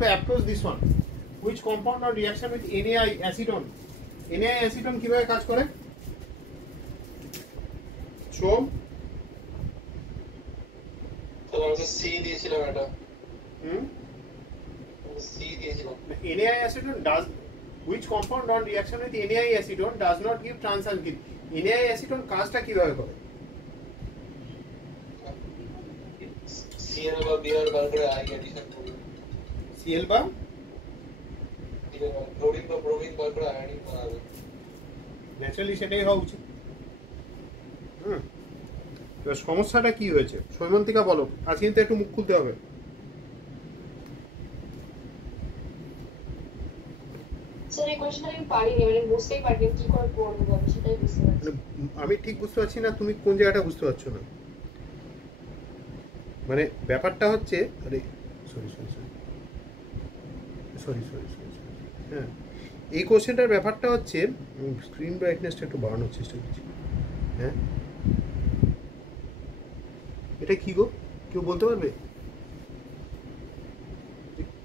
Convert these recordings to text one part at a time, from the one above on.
to approach this one. Which compound or reaction with NaI acetone? NaI acetone কিভাবে কাজ করে? সোম তাহলে C দিয়েছিলাম এটা। সি দিয়েছিলাম। NaI acetone does which compound on reaction with NaI acetone does not give transalkene? NaI acetone কাজটা কিভাবে করে? Cl বা Br বার করে I এডিশন করবে। Cl বা ক্লোরিন বা ব্রোমিন বার করে আয়োডিন বানাবে। ন্যাচারালি সেটাই হওয়া উচিত। এবার সমস্যাটা কি হয়েছে সৈমন্তিকা বলো, আজ কিন্তু একটু মুখ খুলতে হবে। স্যার এই কোশ্চেনটা আমি পারিনি, মানে বুঝতেই পারিনি কি করে পড়বো আমি, সেটাই বুঝতে পারছি। আমি ঠিক বুঝতে পারছি না তুমি কোন জায়গাটা বুঝতে পারছো না। মানে ব্যাপারটা হচ্ছে, আরে sorry sorry sorry sorry sorry sorry হ্যাঁ, এই কোশ্চেনটার ব্যাপারটা হচ্ছে, স্ক্রিন ব্রাইটনেসটা একটু বাড়ানোর চেষ্টা করছি। হ্যাঁ এটা কি গো, কেউ বলতে পারবে?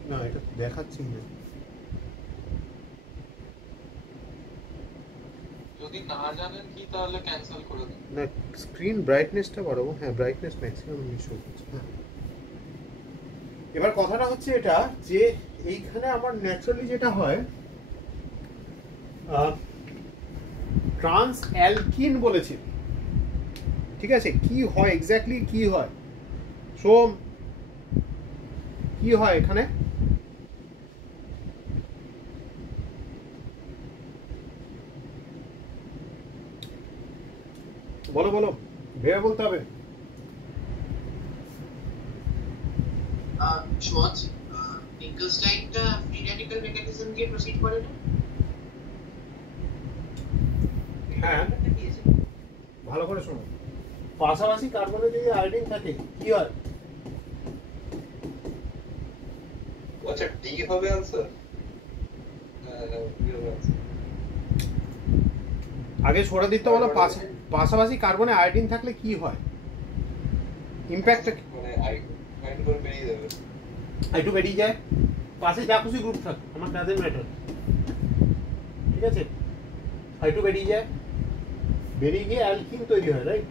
না এটা দেখাচ্ছি না। যদি না জানেন কি তাহলে ক্যান্সেল করে দিন। না স্ক্রিন ব্রাইটনেসটা বাড়াবো। হ্যাঁ ব্রাইটনেস ম্যাক্সিমাম আমি শো করছি। হ্যাঁ এবার কথাটা হচ্ছে এটা যে এইখানে আমার ন্যাচারালি যেটা হয় ট্রান্স অ্যালকিন বলেছে, ঠিক আছে? কি হয় এক্স্যাক্টলি কি হয় সোম, কি হয় এখানে? বলো বলো, ভেবে বলতে হবে। শোচ নিকেলস্টাইনটা ফ্রি র্যাডিক্যাল মেকানিজম দিয়ে প্রসিড করে না? হ্যাঁ ভালো করে শোনো, পাশাপাশি কার্বনে যদি আয়োডিন থাকে কি হয়? আচ্ছা ডি হবে आंसर। আগে ছোড়া দিতে বলো, পাশাপাশি কার্বনে আয়োডিন থাকলে কি হয়? ইমপ্যাক্টটা মানে আয়োডিন করে বেরিয়ে যাবে, একটু বেরিয়ে যায়, পাশে যা খুশি গ্রুপ থাক আমার ডাজেন্ট ম্যাটার, ঠিক আছে? একটু বেরিয়ে যায়, বেরিয়ে গিয়ে অ্যালকিন তৈরি হয়, রাইট?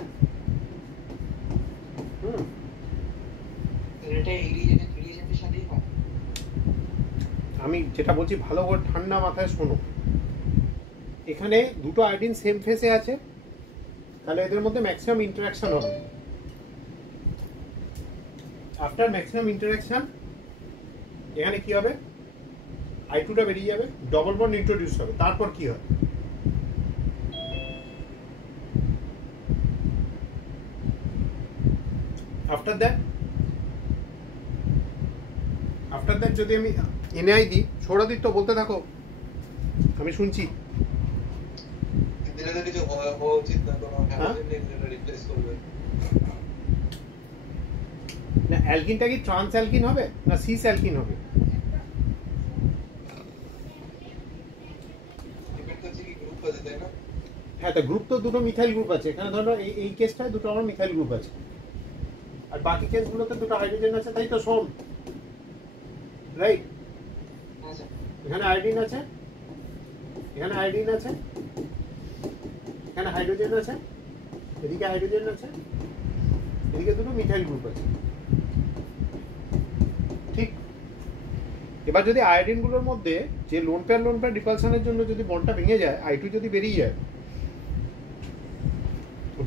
এটা এই রিএজেন্টের সাথেই হয়। আমি যেটা বলছি ভালো করে ঠান্ডা মাথায় শোনো, এখানে দুটো আয়োডিন সেম ফেসে আছে, তাহলে এদের মধ্যে ম্যাক্সিমাম ইন্টারঅ্যাকশন হবে। আফটার ম্যাক্সিমাম ইন্টারঅ্যাকশন এখানে কি হবে? I2টা বেরিয়ে যাবে, ডবল বন্ড ইন্ট্রোডিউস হবে, তারপর কি হয়? আফটার দ্যাট যদি আমি NaI দিই, ছোড়া দিই তো বলতে থাকো, আমি শুনছি। দিলে তো কিছু হওয়া উচিত না, কোনো হ্যালোজেন নিয়ে রিপ্লেস করবে না। অ্যালকিনটা কি ট্রান্স অ্যালকিন হবে না সিস অ্যালকিন হবে? ডিপেন্ড করছে কি গ্রুপ আছে, তাই না? হ্যাঁ তো গ্রুপ তো দুটো মিথাইল গ্রুপ আছে, এখানে ধরো এই কেসটায় দুটো আমার মিথাইল গ্রুপ আছে, আর বাকি কেসগুলোতে দুটো হাইড্রোজেন আছে, তাই তো শোন, রাইট? এখানে আয়োডিন আছে, এখানে আয়োডিন আছে, এখানে হাইড্রোজেন আছে, এদিকে হাইড্রোজেন আছে, এদিকে দুটো মিথাইল গ্রুপ আছে, ঠিক? এবার যদি আয়োডিনগুলোর মধ্যে যে লোন পেয়ার রিপালশনের জন্য যদি বন্ডটা ভেঙে যায়, I2 যদি বেরিয়ে যায়,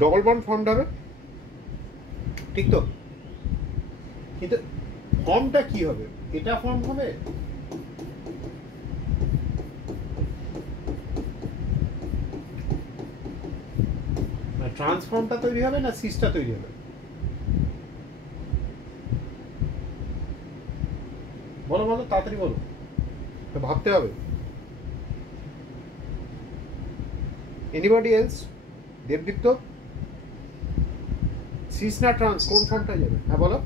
ডবল বন্ড ফর্মড হবে, ঠিক তো? কিন্তু ফর্মটা কি হবে? এটা ফর্ম হবে, ট্রান্সফর্মটা তৈরি হবে না সিসটা তৈরি হবে? বলো বলো তাড়াতাড়ি বলো, ভাবতে হবে। Anybody else? দেবদীপ্ত, সিস না ট্রান্স, কোন ফর্মটা যাবে? হ্যাঁ বলো।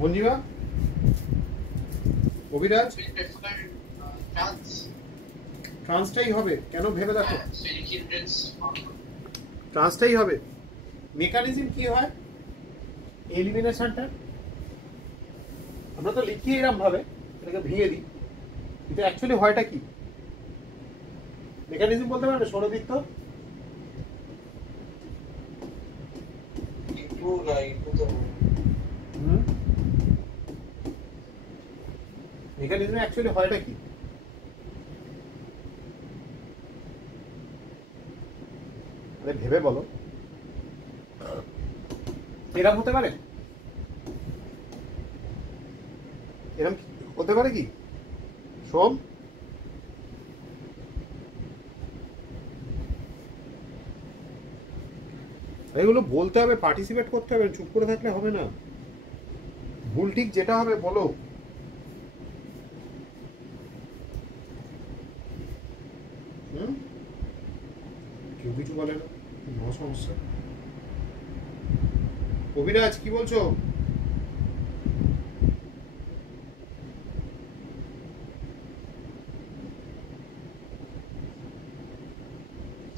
মঞ্জিমা, অভিরাজ? ট্রান্সটাই হবে, কেন ভেবে দেখো, ট্রান্সটাই হবে। মেকানিজম কি হয় এলিমিনেশনটা? আমরা তো লিখি এরকম ভাবে, এটাকে ভেঙে দিই, কিন্তু অ্যাকচুয়ালি হয়টা কি মেকানিজম বলতে পারবে সৌরদীপ্ত? ইনটু না ইনটু তো মেকানিজমে অ্যাকচুয়ালি হয়টা কি? আরে ভেবে বলো। এরকম হতে পারে, এরকম হতে পারে কি সোম? এগুলো বলতে হবে, পার্টিসিপেট করতে হবে, চুপ করে থাকলে হবে না। ভুল ঠিক যেটা হবে বলো। কেউ কিছু বলে না, no সমস্যা। কবিরাজ কি বলছো?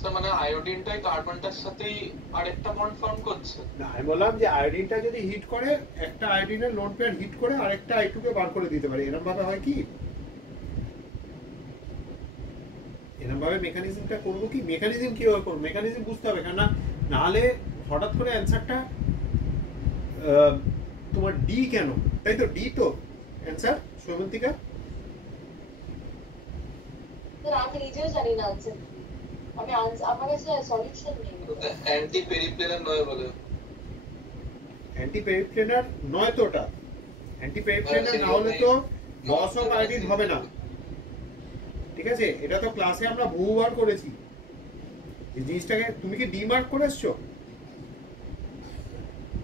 স্যার মানে আয়োডিনটাই কার্বনটার সাথেই আরেকটা বন্ড ফর্ম করছে। না, আমি বললাম যে আয়োডিনটা যদি হিট করে, একটা আয়োডিনের লোন পেয়ার হিট করে আরেকটা I2 কে বার করে দিতে পারে, এরকম ভাবে হয় কি? এরকম ভাবে মেকানিজমটা করবো কি? মেকানিজম কিভাবে করবো? মেকানিজম বুঝতে হবে, কেননা নাহলে হঠাৎ করে অ্যান্সারটা তোমার ডি কেন, তাই তো? ডি তো অ্যান্সার সৈমন্তিকা? স্যার আমি নিজেও জানি না আনসার, আমি আমার কাছে সলিউশন নেই। অ্যান্টি পেরিপ্লেনার নয় বলে। অ্যান্টি পেরিপ্লেনার নয় তো ওটা। অ্যান্টি পেরিপ্লেনার না হলে তো লস অফ আয়োডিন হবে না, ঠিক আছে? এটা তো ক্লাসে আমরা বহুবার করেছি এই জিনিসটাকে। তুমি কি ডি মার্ক করে এসছো?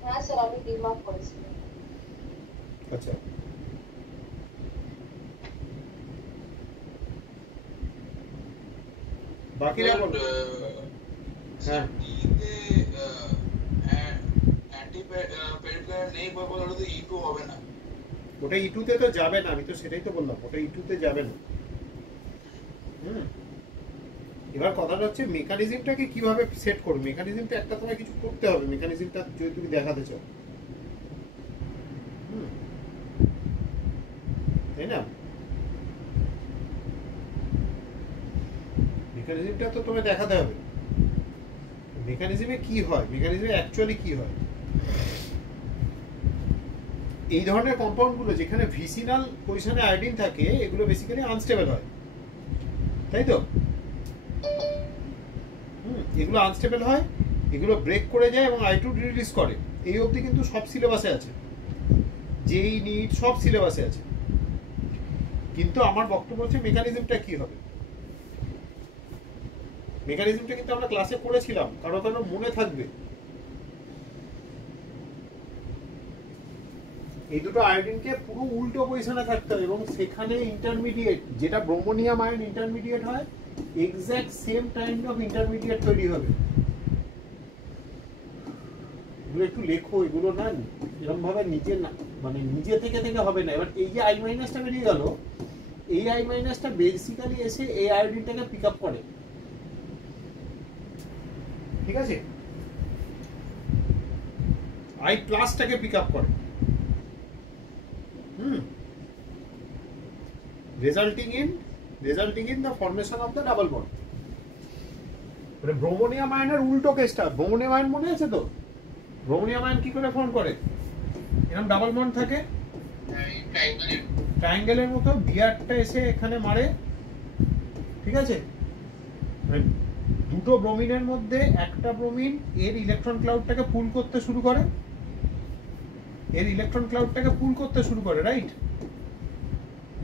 হ্যাঁ স্যার আমি ডিমার্ক করেছি। আচ্ছা, বাকিরা বলো। হ্যাঁ, ডিতে অ্যান্টি পেরিপ্লেনার নেই বলে ওটা তো E2 হবে না। ওটা E2 তে তো যাবে না, আমি তো সেটাই তো বললাম, ওটা E2 তে যাবে না। এবার কথাটা হচ্ছে মেকানিজমটাকে কিভাবে সেট করবে। মেকানিজমটা একটা তোমায় কিছু করতে হবে, মেকানিজমটা যদি তুমি দেখাতে চাও, তাই না? মেকানিজমটা তো তোমায় দেখাতে হবে। মেকানিজমে কি হয়, মেকানিজমে অ্যাকচুয়ালি কি হয়। এই ধরনের কম্পাউন্ডগুলো যেখানে ভিসিনাল পজিশনে আয়োডিন থাকে, এগুলো বেসিক্যালি আনস্টেবল হয়, তাই তো? এগুলো আনস্টেবল হয়, এগুলো ব্রেক করে যায় এবং I2 রিলিজ করে। এই অবধি কিন্তু সব সিলেবাসে আছে, যেই নিট সব সিলেবাসে আছে। কিন্তু আমার বক্তব্য হচ্ছে মেকানিজমটা কি হবে। মেকানিজমটা কিন্তু আমরা ক্লাসে করেছিলাম, কারো কারো মনে থাকবে। এই দুটো আয়োডিনকে পুরো উল্টো পজিশনে থাকতে হবে এবং সেখানে ইন্টারমিডিয়েট, যেটা ব্রোমোনিয়াম আয়ন ইন্টারমিডিয়েট হয়, exact same kind of intermediate তৈরি হবে। এগুলো একটু লেখো, এগুলো না এরকম ভাবে নিজে না, মানে নিজে থেকে থেকে হবে না। এবার এই যে I মাইনাসটা বেরিয়ে গেল, এই I মাইনাসটা বেসিক্যালি এসে এই আয়োডিনটাকে পিক আপ করে, ঠিক আছে? I প্লাসটাকে পিক আপ করে, resulting in the formation of the double bond. মানে ব্রোমোনিয়াম আয়নের উল্টো কেসটা। ব্রোমোনিয়াম আয়ন মনে আছে তো? ব্রোমোনিয়াম আয়ন কি করে ফর্ম করে? এরকম ডাবল বন্ড থাকে, ট্রায়াঙ্গেলের মতো। বিয়ারটা এসে এখানে মারে, ঠিক আছে? মানে দুটো ব্রোমিনের মধ্যে একটা ব্রোমিন এর ইলেকট্রন ক্লাউডটাকে পুল করতে শুরু করে, রাইট?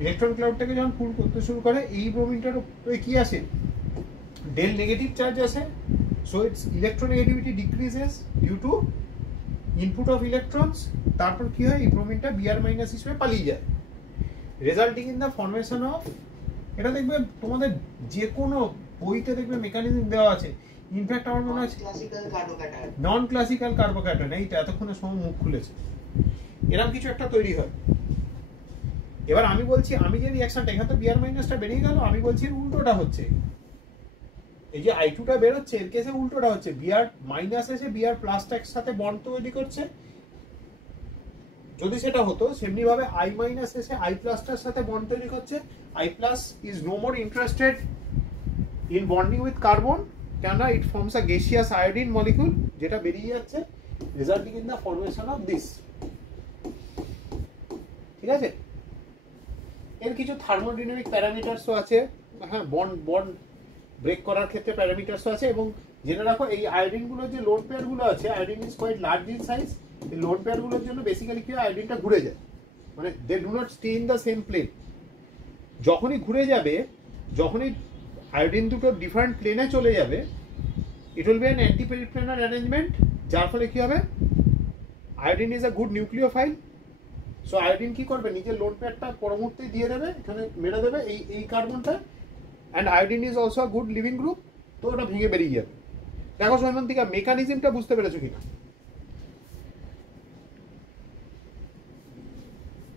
ইলেকট্রন ক্লাউডটাকে যখন পুল করতে শুরু করে, এই ব্রোমিনটার উপরে কি আসে? ডেল নেগেটিভ চার্জ আসে। So it's electronegativity decreases due to input of electrons. তারপর কি হয়? এই ব্রোমিনটা Br মাইনাস হিসেবে পালিয়ে যায়, resulting in the formation of, এটা দেখবে তোমাদের যে কোনো বইতে দেখবে মেকানিজম দেওয়া আছে। ইনফ্যাক্ট আমার মনে আছে নন ক্লাসিক্যাল কার্বোক্যাটায়ন, এইটা এতক্ষণে সময় মুখ খুলেছে, এরকম কিছু একটা তৈরি হয়। এবার আমি বলছি, আমি যে রিঅ্যাকশনটা, এখানে তো Br মাইনাসটা বেরিয়ে গেল, আমি বলছি উল্টোটা হচ্ছে। এই যে I2টা বের হচ্ছে, এর কেসে উল্টোটা হচ্ছে। Br মাইনাস এসে Br প্লাসটার সাথে বন্ড তৈরি করছে, যদি সেটা হতো সেমনি ভাবে I মাইনাস এসে I প্লাসটার সাথে বন্ড তৈরি করছে, I plus is no more interested in bonding with carbon, কেননা it forms a gaseous iodine molecule যেটা বেরিয়ে যাচ্ছে, resulting in the formation of this. ঠিক আছে, এর কিছু থার্মোডাইনামিক প্যারামিটারসও আছে, হ্যাঁ, বন্ড ব্রেক করার ক্ষেত্রে প্যারামিটারসও আছে। এবং জেনে রাখো এই আয়োডিনগুলোর যে লোড পেয়ারগুলো আছে, iodine is quite large in size, এই লোড পেয়ারগুলোর জন্য বেসিক্যালি কি হয়, আয়োডিনটা ঘুরে যায়, মানে they do not stay in the same plane. যখনই ঘুরে যাবে, যখনই আয়োডিন দুটো ডিফারেন্ট প্লেনে চলে যাবে, it will be an anti periplanar arrangement, যার ফলে কি হবে, iodine is a good nucleophile. So iodine কি করবে, নিজের লোড পেয়ারটা পরমুহূর্তেই দিয়ে দেবে, এখানে মেরে দেবে এই কার্বনটা, and iodine is also a good leaving group, তো ওটা ভেঙে বেরিয়ে যাবে। দেখো সৈমন্তিকা, মেকানিজমটা বুঝতে পেরেছো কিনা?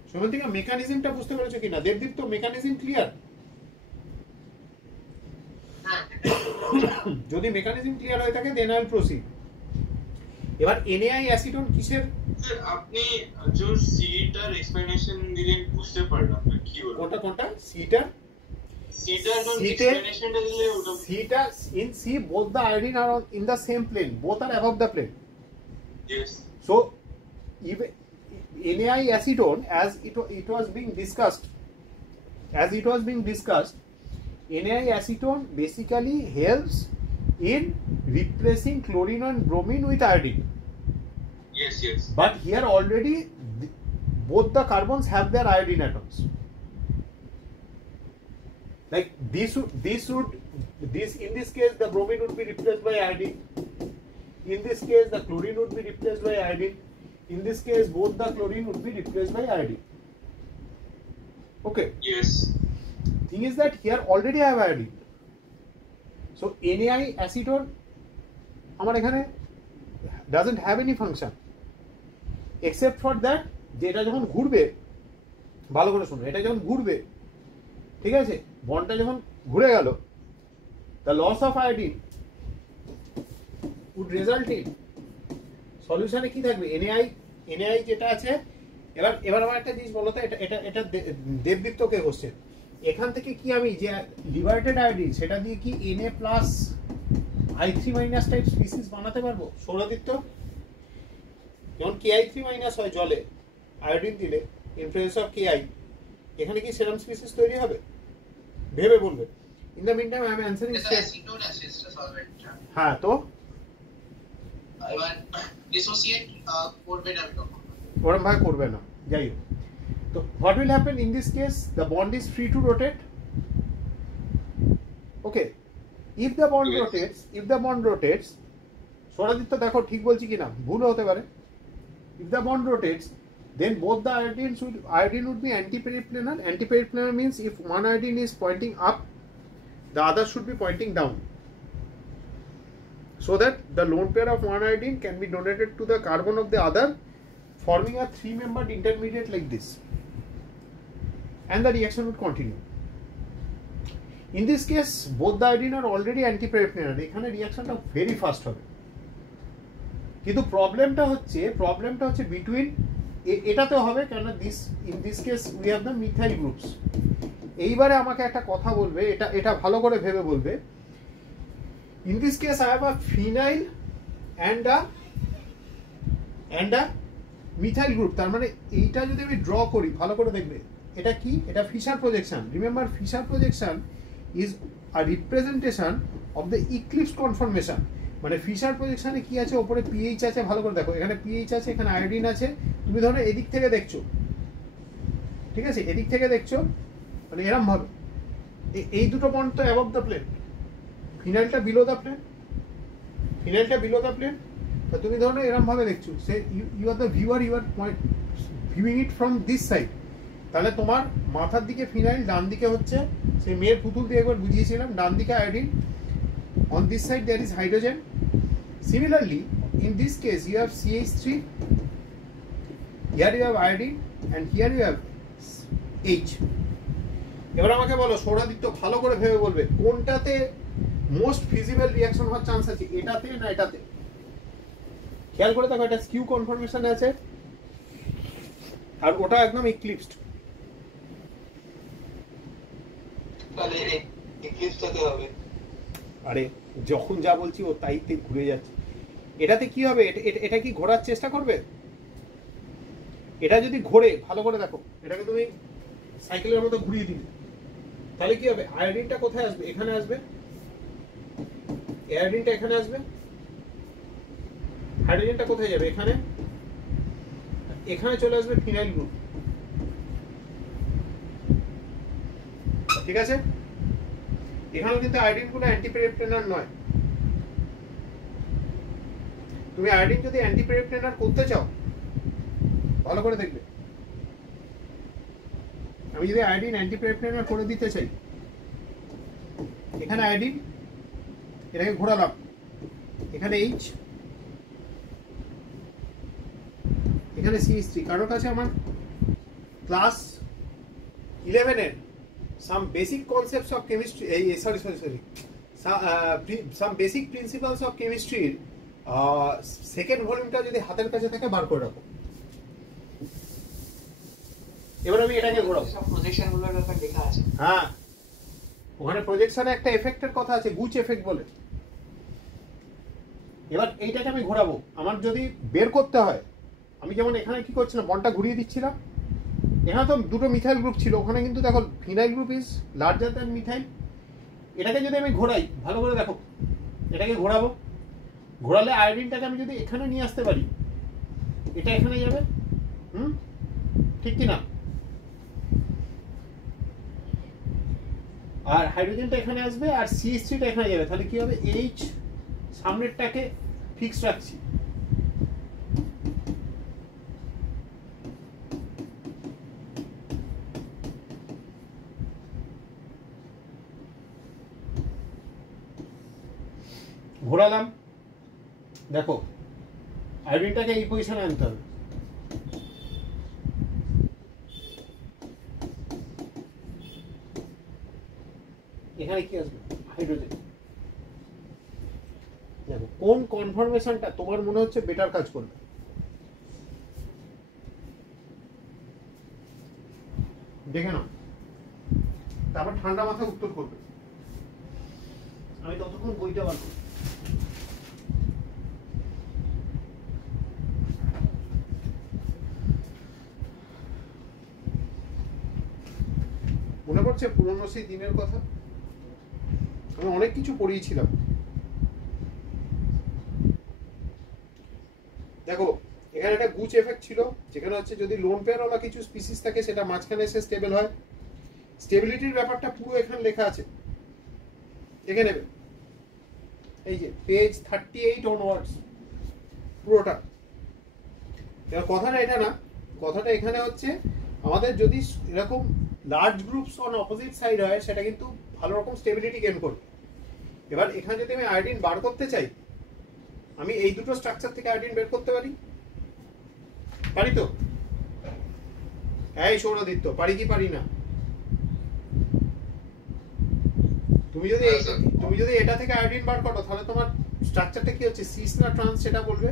সৈমন্তিকা, মেকানিজমটা বুঝতে পেরেছো কিনা? Debdipta, mechanism clear? যদি মেকানিজম ক্লিয়ার হয়ে থাকে দেন আই উইল প্রসিড। এবার NaI অ্যাসিডন কিসের? স্যার আপনি যে সিটার এক্সপ্লেনেশন দিলেন বুঝতে পারলাম না কি হলো। কোনটা সিটার? সিটার এক্সপ্লেনেশনটা দিলে ওটা Theta in C both the iodine are in the same plane, both are above the plane. yes So even NaI acetone, as it was being discussed, NaI acetone basically helps in replacing chlorine and bromine with iodine. yes But here already both the carbons have their iodine atoms. Like this in this case the bromine would be replaced by iodine. In this case the chlorine would be replaced by iodine. In this case both the chlorine would be replaced by iodine. Okay. yes Thing is that here already I have iodine. So NaI acetone আমার এখানে doesn't have any function except for that যে এটা যখন ঘুরবে, ভালো করে শুনো, এটা যখন ঘুরবে, ঠিক আছে, বন্ডটা যখন ঘুরে গেল, the loss of iodine would result in সলিউশনে কি থাকবে, NaI যেটা আছে। এবার আমার একটা জিনিস বলো তো, এটা দেবদীপ্তকে কোশ্চেন, এখান থেকে কি আমি যে লিবারেটেড আয়োডিন সেটা দিয়ে কি Na plus I3- type species বানাতে পারবো? সৌরদীপ্ত, যেমন Ki3- হয় জলে আয়োডিন দিলে, ইনফ্লুয়েন্স অফ Ki, এখানে কি সেরাম স্পিসিস তৈরি হবে? ভেবে বলবে। In the mean time I am answering acetone assist solvent. হ্যাঁ, তো এবার ডিসোসিয়েট করবে না তখন। ওরম ভাবে করবে না, যাই হোক। তো what will happen in this case, the bond is free to rotate. Okay, if the bond rotates, Sourodipto দেখো ঠিক বলছি কিনা, ভুল হতে পারে। If the bond rotates, then both the iodine would be antiperiplanar. Antiperiplanar means if one iodine is pointing up, the other should be pointing down, so that the lone pair of one iodine can be donated to the carbon of the other, forming a 3-membered intermediate like this, and the reaction would continue. In this case, both the iodine are already antiperiplanar. এখানে রিঅ্যাকশনটা very fast হবে, কিন্তু প্রবলেমটা হচ্ছে between, এটাতে হবে কেন, in this case we have the methyl groups. এইবারে আমাকে একটা কথা বলবে, এটা ভালো করে ভেবে বলবে। In this case I have a phenyl and a methyl group, তার মানে এইটা যদি আমি ড্র করি, ভালো করে দেখবে, এটা কি, এটা Fischer projection. Remember, Fischer projection is a representation of the eclipse conformation. মানে ফিশার প্রজেকশনে কি আছে, ওপরে পিএইচ আছে, ভালো করে দেখো, এখানে পিএইচ আছে, এখানে আয়োডিন আছে। তুমি ধরো এদিক থেকে দেখছো, ঠিক আছে, এদিক থেকে দেখছো, মানে এরম ভাবে এই দুটো বন্ড তো অ্যাবভ দ্য প্লেন, ফিনাইলটা বিলো দ্য প্লেন, তো তুমি ধরো এরম ভাবে দেখছো, say you are the viewer, you are viewing it from this side. তাহলে তোমার মাথার দিকে ফিনাইল, ডান দিকে হচ্ছে, সেই মেয়ের পুতুল দিয়ে একবার বুঝিয়েছিলাম, ডান দিকে iodine, on this side there is hydrogen. Similarly, in this case you have CH3, here you have iodine, and here you have H. এবার আমাকে বলো সৌরদীপ্ত, ভালো করে ভেবে বলবে কোনটাতে মোস্ট ফিজিবল রিঅ্যাকশন হওয়ার চান্স আছে, এটাতে না এটাতে? খেয়াল করে দেখো, এটা স্কিউ কনফর্মেশন আছে, আর ওটা একদম ইক্লিপসড। তাহলে এক্লিপসটাতে হবে। আরে যখন যা বলছি ও তাইতে ঘুরে যাচ্ছে। এটাতে কি হবে, এটা কি ঘোরার চেষ্টা করবে? এটা যদি ঘোরে, ভালো করে দেখো, এটাকে তুমি সাইকেলের মতো ঘুরিয়ে দিবে, তাহলে কি হবে? আয়োডিনটা কোথায় আসবে? এখানে আসবে। আয়োডিনটা এখানে আসবে, হাইড্রোজেনটা কোথায় যাবে? এখানে। এখানে চলে আসবে ফিনাইল গ্রুপ, ঠিক আছে? এখানেও কিন্তু আয়োডিন কোনো অ্যান্টিপেরেপটেনার নয়। তুমি আয়োডিন যদি অ্যান্টিপেরেপটেনার করতে চাও, ভালো করে দেখবে, আমি যদি আয়োডিন অ্যান্টিপেরেপটেনার করে দিতে চাই, এখানে আয়োডিন, এটাকে ঘোরালাম, এখানে এইচ, এখানে CH3। কারোর কাছে আমার ক্লাস 11 এর some basic concepts of chemistry, sorry some basic principles of কেমিস্ট্রির সেকেন্ড ভলিউমটা যদি হাতের কাছে থাকে, বার করে রাখো। এবার আমি এটাকে ঘোরাবো। সব প্রজেকশনগুলোর ব্যাপার লেখা আছে। হ্যাঁ, ওখানে প্রজেকশনে একটা এফেক্টের কথা আছে, গুচ এফেক্ট বলে। এবার এইটাকে আমি ঘোরাবো। আমার যদি বের করতে হয়, আমি যেমন এখানে কি করছিলাম, বনটা ঘুরিয়ে দিচ্ছিলাম, এখানে তো দুটো মিথাইল গ্রুপ ছিল, ওখানে কিন্তু দেখো phenyl group is larger than methyl. এটাকে যদি আমি ঘোরাই, ভালো করে দেখো, এটাকে ঘোরাবো, ঘোরালে আয়োডিনটাকে আমি যদি এখানে নিয়ে আসতে পারি, এটা এখানে যাবে, ঠিক কি না? আর হাইড্রোজেনটা এখানে আসবে, আর CH3টা এখানে যাবে, তাহলে কি হবে? H সামনেরটাকে ফিক্স রাখছি, ঘোরালাম, দেখো আয়োডিনটাকে এই পজিশনে আনতে হবে। এখানে কি আসবে? হাইড্রোজেন। দেখো কোন কনফার্মেশনটা তোমার মনে হচ্ছে বেটার কাজ করবে। দেখে নাও, তারপর ঠান্ডা মাথায় উত্তর করবে। আমি ততক্ষণ বইটা বার করি। মনে পড়ছে পুরনো সেই দিনের কথা? আমি অনেক কিছু পড়িয়েছিলাম। দেখো এখানে একটা গুচ এফেক্ট ছিল, যেখানে হচ্ছে যদি লোন পেয়ারওয়ালা কিছু স্পিসিস থাকে, সেটা মাঝখানে এসে স্টেবল হয়। স্টেবিলিটির ব্যাপারটা পুরো এখানে লেখা আছে, দেখে নেবে। এই যে পেজ 38 অনওয়ার্ডস পুরোটা। এবার কথাটা এটা না, কথাটা এখানে হচ্ছে আমাদের যদি এরকম large groups on opposite side হয়, সেটা কিন্তু ভালো রকম স্টেবিলিটি গেইন করবে। এবার এখানে যদি আমি আয়োডিন বার করতে চাই, আমি এই দুটো স্ট্রাকচার থেকে আয়োডিন বের করতে পারি, পারি তো? এই সৌরদিত্য, পারি কি পারি না? তুমি যদি এটা থেকে আয়োডিন বার করো, তাহলে তোমার স্ট্রাকচারটা কি হচ্ছে, সিস না ট্রান্স, সেটা বলবে,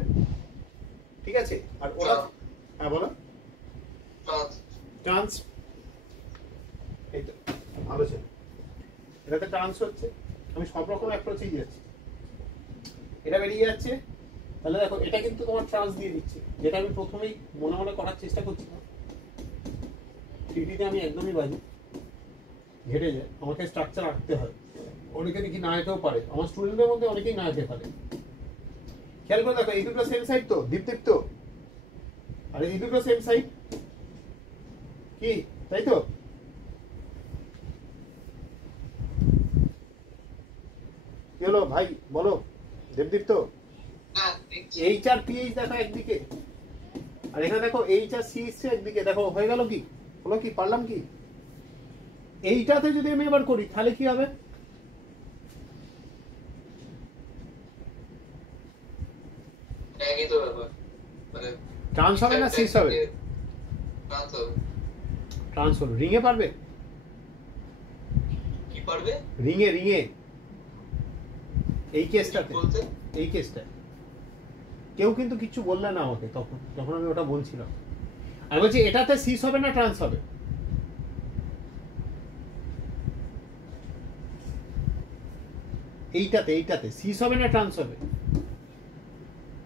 ঠিক আছে? আর ওরা, হ্যাঁ বলো, ট্রান্স। এই তো আলোচনা, এটাতে ট্রান্স হচ্ছে। আমি সব রকম অ্যাপ্রোচেই যাচ্ছি, এটা বেরিয়ে যাচ্ছে। তাহলে দেখো এটা কিন্তু তোমার ট্রান্স দিয়ে দিচ্ছে, যেটা আমি প্রথমেই মনে মনে করার চেষ্টা করছিলাম। থ্রিডিতে আমি একদমই বাজি, ঘেটে যায়, আমাকে স্ট্রাকচার আঁকতে হয়। অনেকে দেখি না আঁকতেও পারে, আমার স্টুডেন্টদের মধ্যে অনেকেই না আঁকতে পারে। খেয়াল করে দেখো, এই দুটো সেম সাইড তো, দীপ্ত, আর এই দুটো সেম সাইড কি, তাই তো? কি হলো ভাই, বলো দেবদীপ্ত? এইচ আর পিএইচ দেখো একদিকে, আর এখানে দেখো এইচ আর সিএইচ একদিকে। দেখো হয়ে গেল কি, হলো কি, পারলাম কি? এইটাতে যদি আমি এবার করি, তাহলে কি হবে? একই তো ব্যাপার, মানে ট্রান্স হবে না সিস হবে? ট্রান্স হবে। ট্রান্স হলো। রিংয়ে পারবে? কি পারবে? রিংয়ে এই কেসটাতে, বলতে এই কেসটা কেউ কিন্তু কিচ্ছু বললে না আমাকে তখন, যখন আমি ওটা বলছিলাম। আমি বলছি এটাতে সিস হবে না ট্রান্স হবে? এইটাতে সিস হবে না ট্রান্স হবে?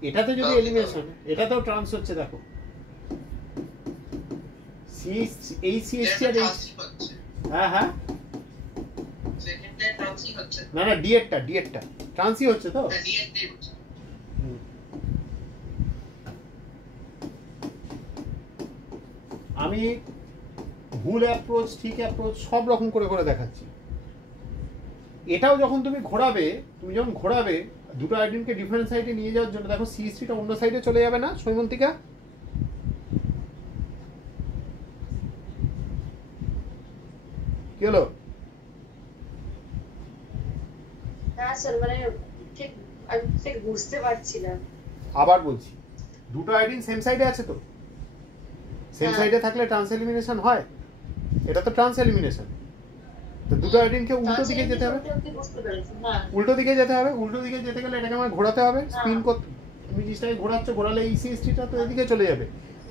এটাতে যদি এলিমিনেশন, এটাতেও ট্রান্স হচ্ছে দেখো। এই সিএসটি আর এই, হ্যাঁ হ্যাঁ, সেকেন্ডটাই ট্রান্সই হচ্ছে। না না ডিএডটা ট্রান্সই হচ্ছে তো। ডিএনডি হচ্ছে। আমি ভুল অ্যাপ্রোচ ঠিক অ্যাপ্রোচ সব রকম করে করে দেখাচ্ছি। এটাও যখন তুমি ঘোরাবে দুটো আইডেন্টিকে ডিফারেন্ট সাইডে নিয়ে যাওয়ার জন্য, দেখো সিএসটিটা অন্য সাইডে চলে যাবে না সৈমন্তিকা? কি হলো? হ্যাঁ স্যার, মানে ঠিক আমি ঠিক বুঝতে পারছি না। আবার বলছি, দুটো আইডেন্ট সেম সাইডে আছে তো, সেম হ্যাঁ। সাইডে থাকলে ট্রান্স এলিমিনেশন হয়। এটা তো ট্রান্স এলিমিনেশন, তো দুটো আইডেন্টকে উল্টো দিকে যেতে হবে। বুঝতে পেরেছি। হ্যাঁ উল্টো দিকে যেতে হবে, উল্টো দিকে যেতে গেলে এটাকে আমার ঘোরাতে হবে, স্পিন করতে। তুমি জিনিসটাকে ঘোরাচ্ছ, ঘোরালে এই সিএসটিটা তো এদিকে চলে যাবে,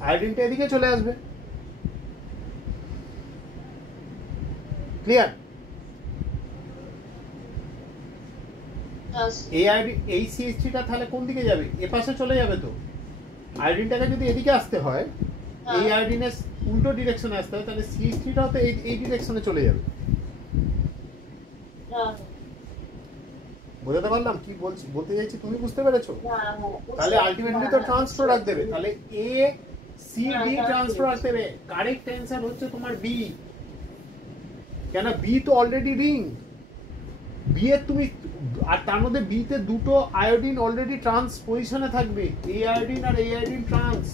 আইডেন্টটা এদিকে চলে আসবে। ক্লিয়ার? হ্যাঁ এই সিএসটিটা তাহলে কোন দিকে যাবে? এ পাশে চলে যাবে তো। আইডেন্টটাকে যদি এদিকে আসতে হয়, এই আইডেন্টের উল্টো ডিরেকশনে আসতে হয়, তাহলে সিএসটিটাও তো এই ডিরেকশনে চলে যাবে। হ্যাঁ বোঝাতে পারলাম কি বলতে চাইছি? তুমি বুঝতে পেরেছো? হ্যাঁ, তাহলে আলটিমেটলি তো ট্রান্স প্রোডাক্ট দেবে, তাহলে A C D trans product দেবে। কারেক্ট অ্যান্সার হচ্ছে তোমার বি। কেন? বি তো অলরেডি রিং। বি এর তুমি, আর তার মধ্যে বি তে দুটো আয়োডিন অলরেডি ট্রান্স পজিশনে থাকবে, এই আয়োডিন আর এই আয়োডিন ট্রান্স।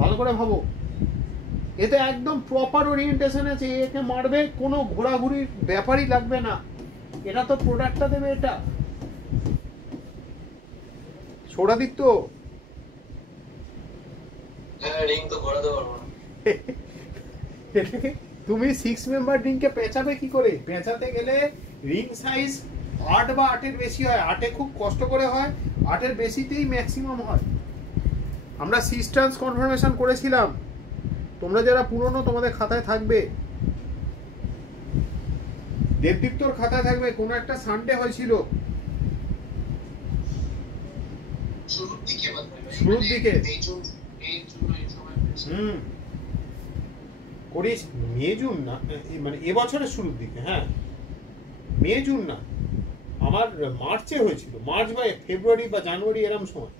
ভালো করে ভাবো, এতে একদম প্রপার ওরিয়েন্টেশন আছে, একে মারবে, কোনো ঘোরাঘুরির ব্যাপারই লাগবে না। এটা তো প্রোডাক্টটা দেবে এটা। সৌরাদিত্য, হ্যাঁ রিং তো ঘোরাতে পারবো না। তুমি 6 মেম্বার রিংকে পেঁচাবে কি করে? পেঁচাতে গেলে রিং সাইজ 8 বা 8-এর বেশি হয়, 8-এ খুব কষ্ট করে হয়, 8-এর বেশিতেই ম্যাক্সিমাম হয়। আমরা সিস ট্রান্স কনফার্মেশন করেছিলাম, তোমরা যারা পুরনো তোমাদের খাতায় থাকবে, দেবদীপ্তর খাতায় থাকবে, কোনো একটা সানডে হয়েছিল শুরুর দিকে শুরুর দিকে। এই জুন এই সময় হয়েছে। করিস মে জুন না, মানে এবছরের শুরুর দিকে। হ্যাঁ মে জুন না, আমার মার্চে হয়েছিল, মার্চ বা ফেব্রুয়ারি বা জানুয়ারি এরম সময়।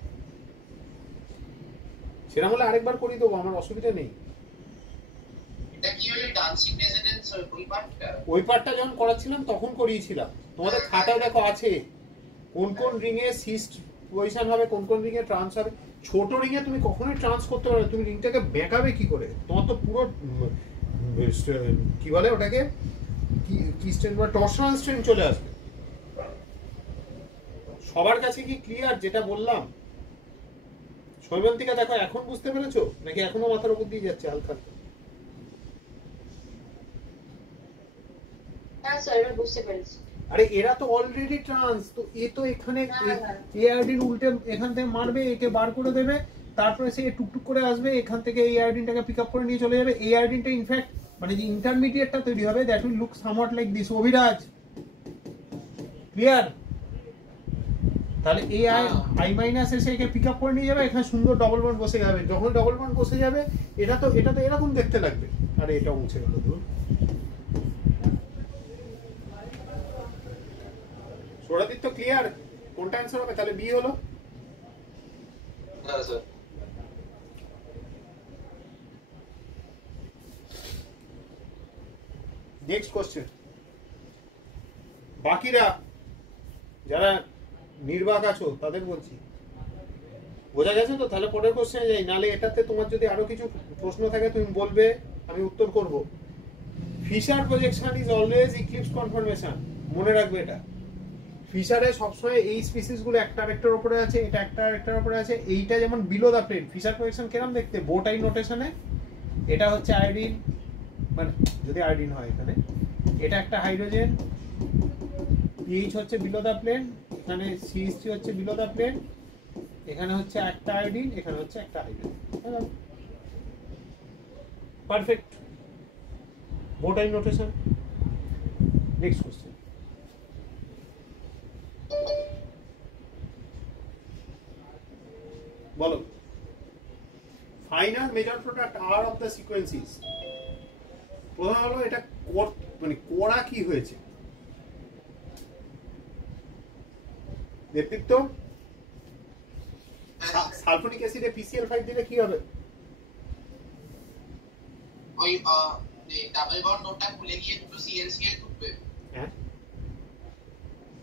সেরকম হলে আরেকবার করিয়ে দেবো, আমার অসুবিধা নেই। এটা কি হলো ডান্সিং রেসিডেন্স ওই পার্টটা? ওই পার্টটা যখন করাচ্ছিলাম তখন করিয়েছিলাম। তোমাদের খাতায় দেখো আছে কোন কোন রিং এ সিস্ট পজিশন হবে, কোন কোন রিং এ ট্রান্স হবে। ছোট রিং এ তুমি কখনোই ট্রান্স করতে পারবে, তুমি রিংটাকে বেঁকাবে কি করে? তোমার তো পুরো কি বলে ওটাকে, কি স্ট্রেন বা টর্শনাল স্ট্রেন চলে আসবে। সবার কাছে কি ক্লিয়ার যেটা বললাম? সৈমন্তিকা দেখো, এখন বুঝতে পেরেছো নাকি এখনো মাথার উপর দিয়ে যাচ্ছে হালকা? হ্যাঁ স্যার, এবার বুঝতে পেরেছি। আরে এরা তো অলরেডি ট্রান্স, তো এ তো এখানে এআইডিন উল্টে এখান থেকে মারবে, একে বার করে দেবে, তারপরে সে টুকটুক করে আসবে, এখান থেকে এই আয়োডিনটাকে পিক আপ করে নিয়ে চলে যাবে। এই আয়োডিনটা ইনফ্যাক্ট মানে যে ইন্টারমিডিয়েটটা তৈরি হবে, that will look somewhat like this. Abhiraj clear? তাহলে এই আই মাইনাস এসে একে পিক আপ করে নিয়ে যাবে, এখানে সুন্দর ডবল বন্ড বসে যাবে। যখন ডবল বন্ড বসে যাবে, এটা তো এরকম দেখতে লাগবে। আরে এটা মুছে গেল ধরুন। সৌরাদিত্য ক্লিয়ার? কোনটা অ্যান্সার হবে তাহলে? বি হলো। হ্যাঁ স্যার। Next question. বাকিরা যারা নির্বাক আছো তাদের বলছি, বোঝা গেছে তো? তাহলে পরের কোশ্চেনে যাই, নালে এটাতে তোমার যদি আরো কিছু প্রশ্ন থাকে তুমি বলবে, আমি উত্তর করব। Fisher projection is always eclipse conformation, মনে রাখবে এটা। ফিশারে সবসময় এই স্পিসিস গুলো একটা আরেকটার উপরে আছে, এটা একটা আরেকটার উপরে আছে। এইটা যেমন below the plane, Fisher projection কেরম দেখতে? বোটাই নোটেশনে এটা হচ্ছে আয়োডিন, মানে যদি আয়োডিন হয় এখানে, এটা একটা হাইড্রোজেন, পিএইচ হচ্ছে বিলো দা প্লেন, এখানে সিএইচসি হচ্ছে বিলো দা প্লেন, এখানে হচ্ছে একটা আয়োডিন, এখানে হচ্ছে একটা hydrogen. Perfect. More time notation. Next question. বলো, ফাইনাল মেজর প্রোডাক্ট আর অফ দ্য সিকোয়েন্সিস। প্রধান হলো এটা মানে কোরা কি হয়েছে। নেতৃত্ব সালফোনিক অ্যাসিডে PCl5 দিলে কি হবে? ওই ডাবল বন্ড নোটটা খুলে গিয়ে দুটো ClCl ঢুকবে। হ্যাঁ,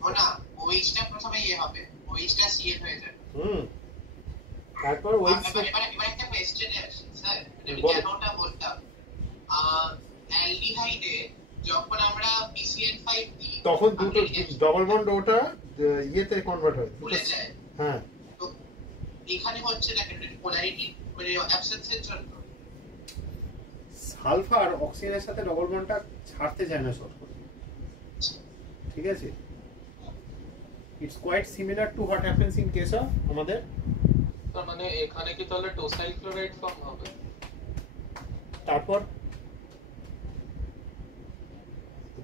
ও না, OH টা প্রথমে ইয়ে হবে, OH টা Cl হয়ে যাবে। তারপর ওই এবার একটা কোয়েশ্চেনে আসি স্যার, আমি কেন ওটা বলতাম, অ্যালডিহাইডে যখন আমরা PCl5 দিই তখন দুটো ডবল বন্ড ওটা ইয়েতে কনভার্ট হয়, খুলে যায়। হ্যাঁ, তো এখানে হচ্ছে দেখেন পোলারিটি মানে অ্যাবসেন্সের জন্য সালফার অক্সিজেনের সাথে ডবল বন্ডটা ছাড়তে চায় না শর্ট করে, ঠিক আছে। It's quite similar to what happens in case of আমাদের। তার মানে এখানে কি তাহলে টোসাইল ক্লোরাইড ফর্ম হবে? তারপর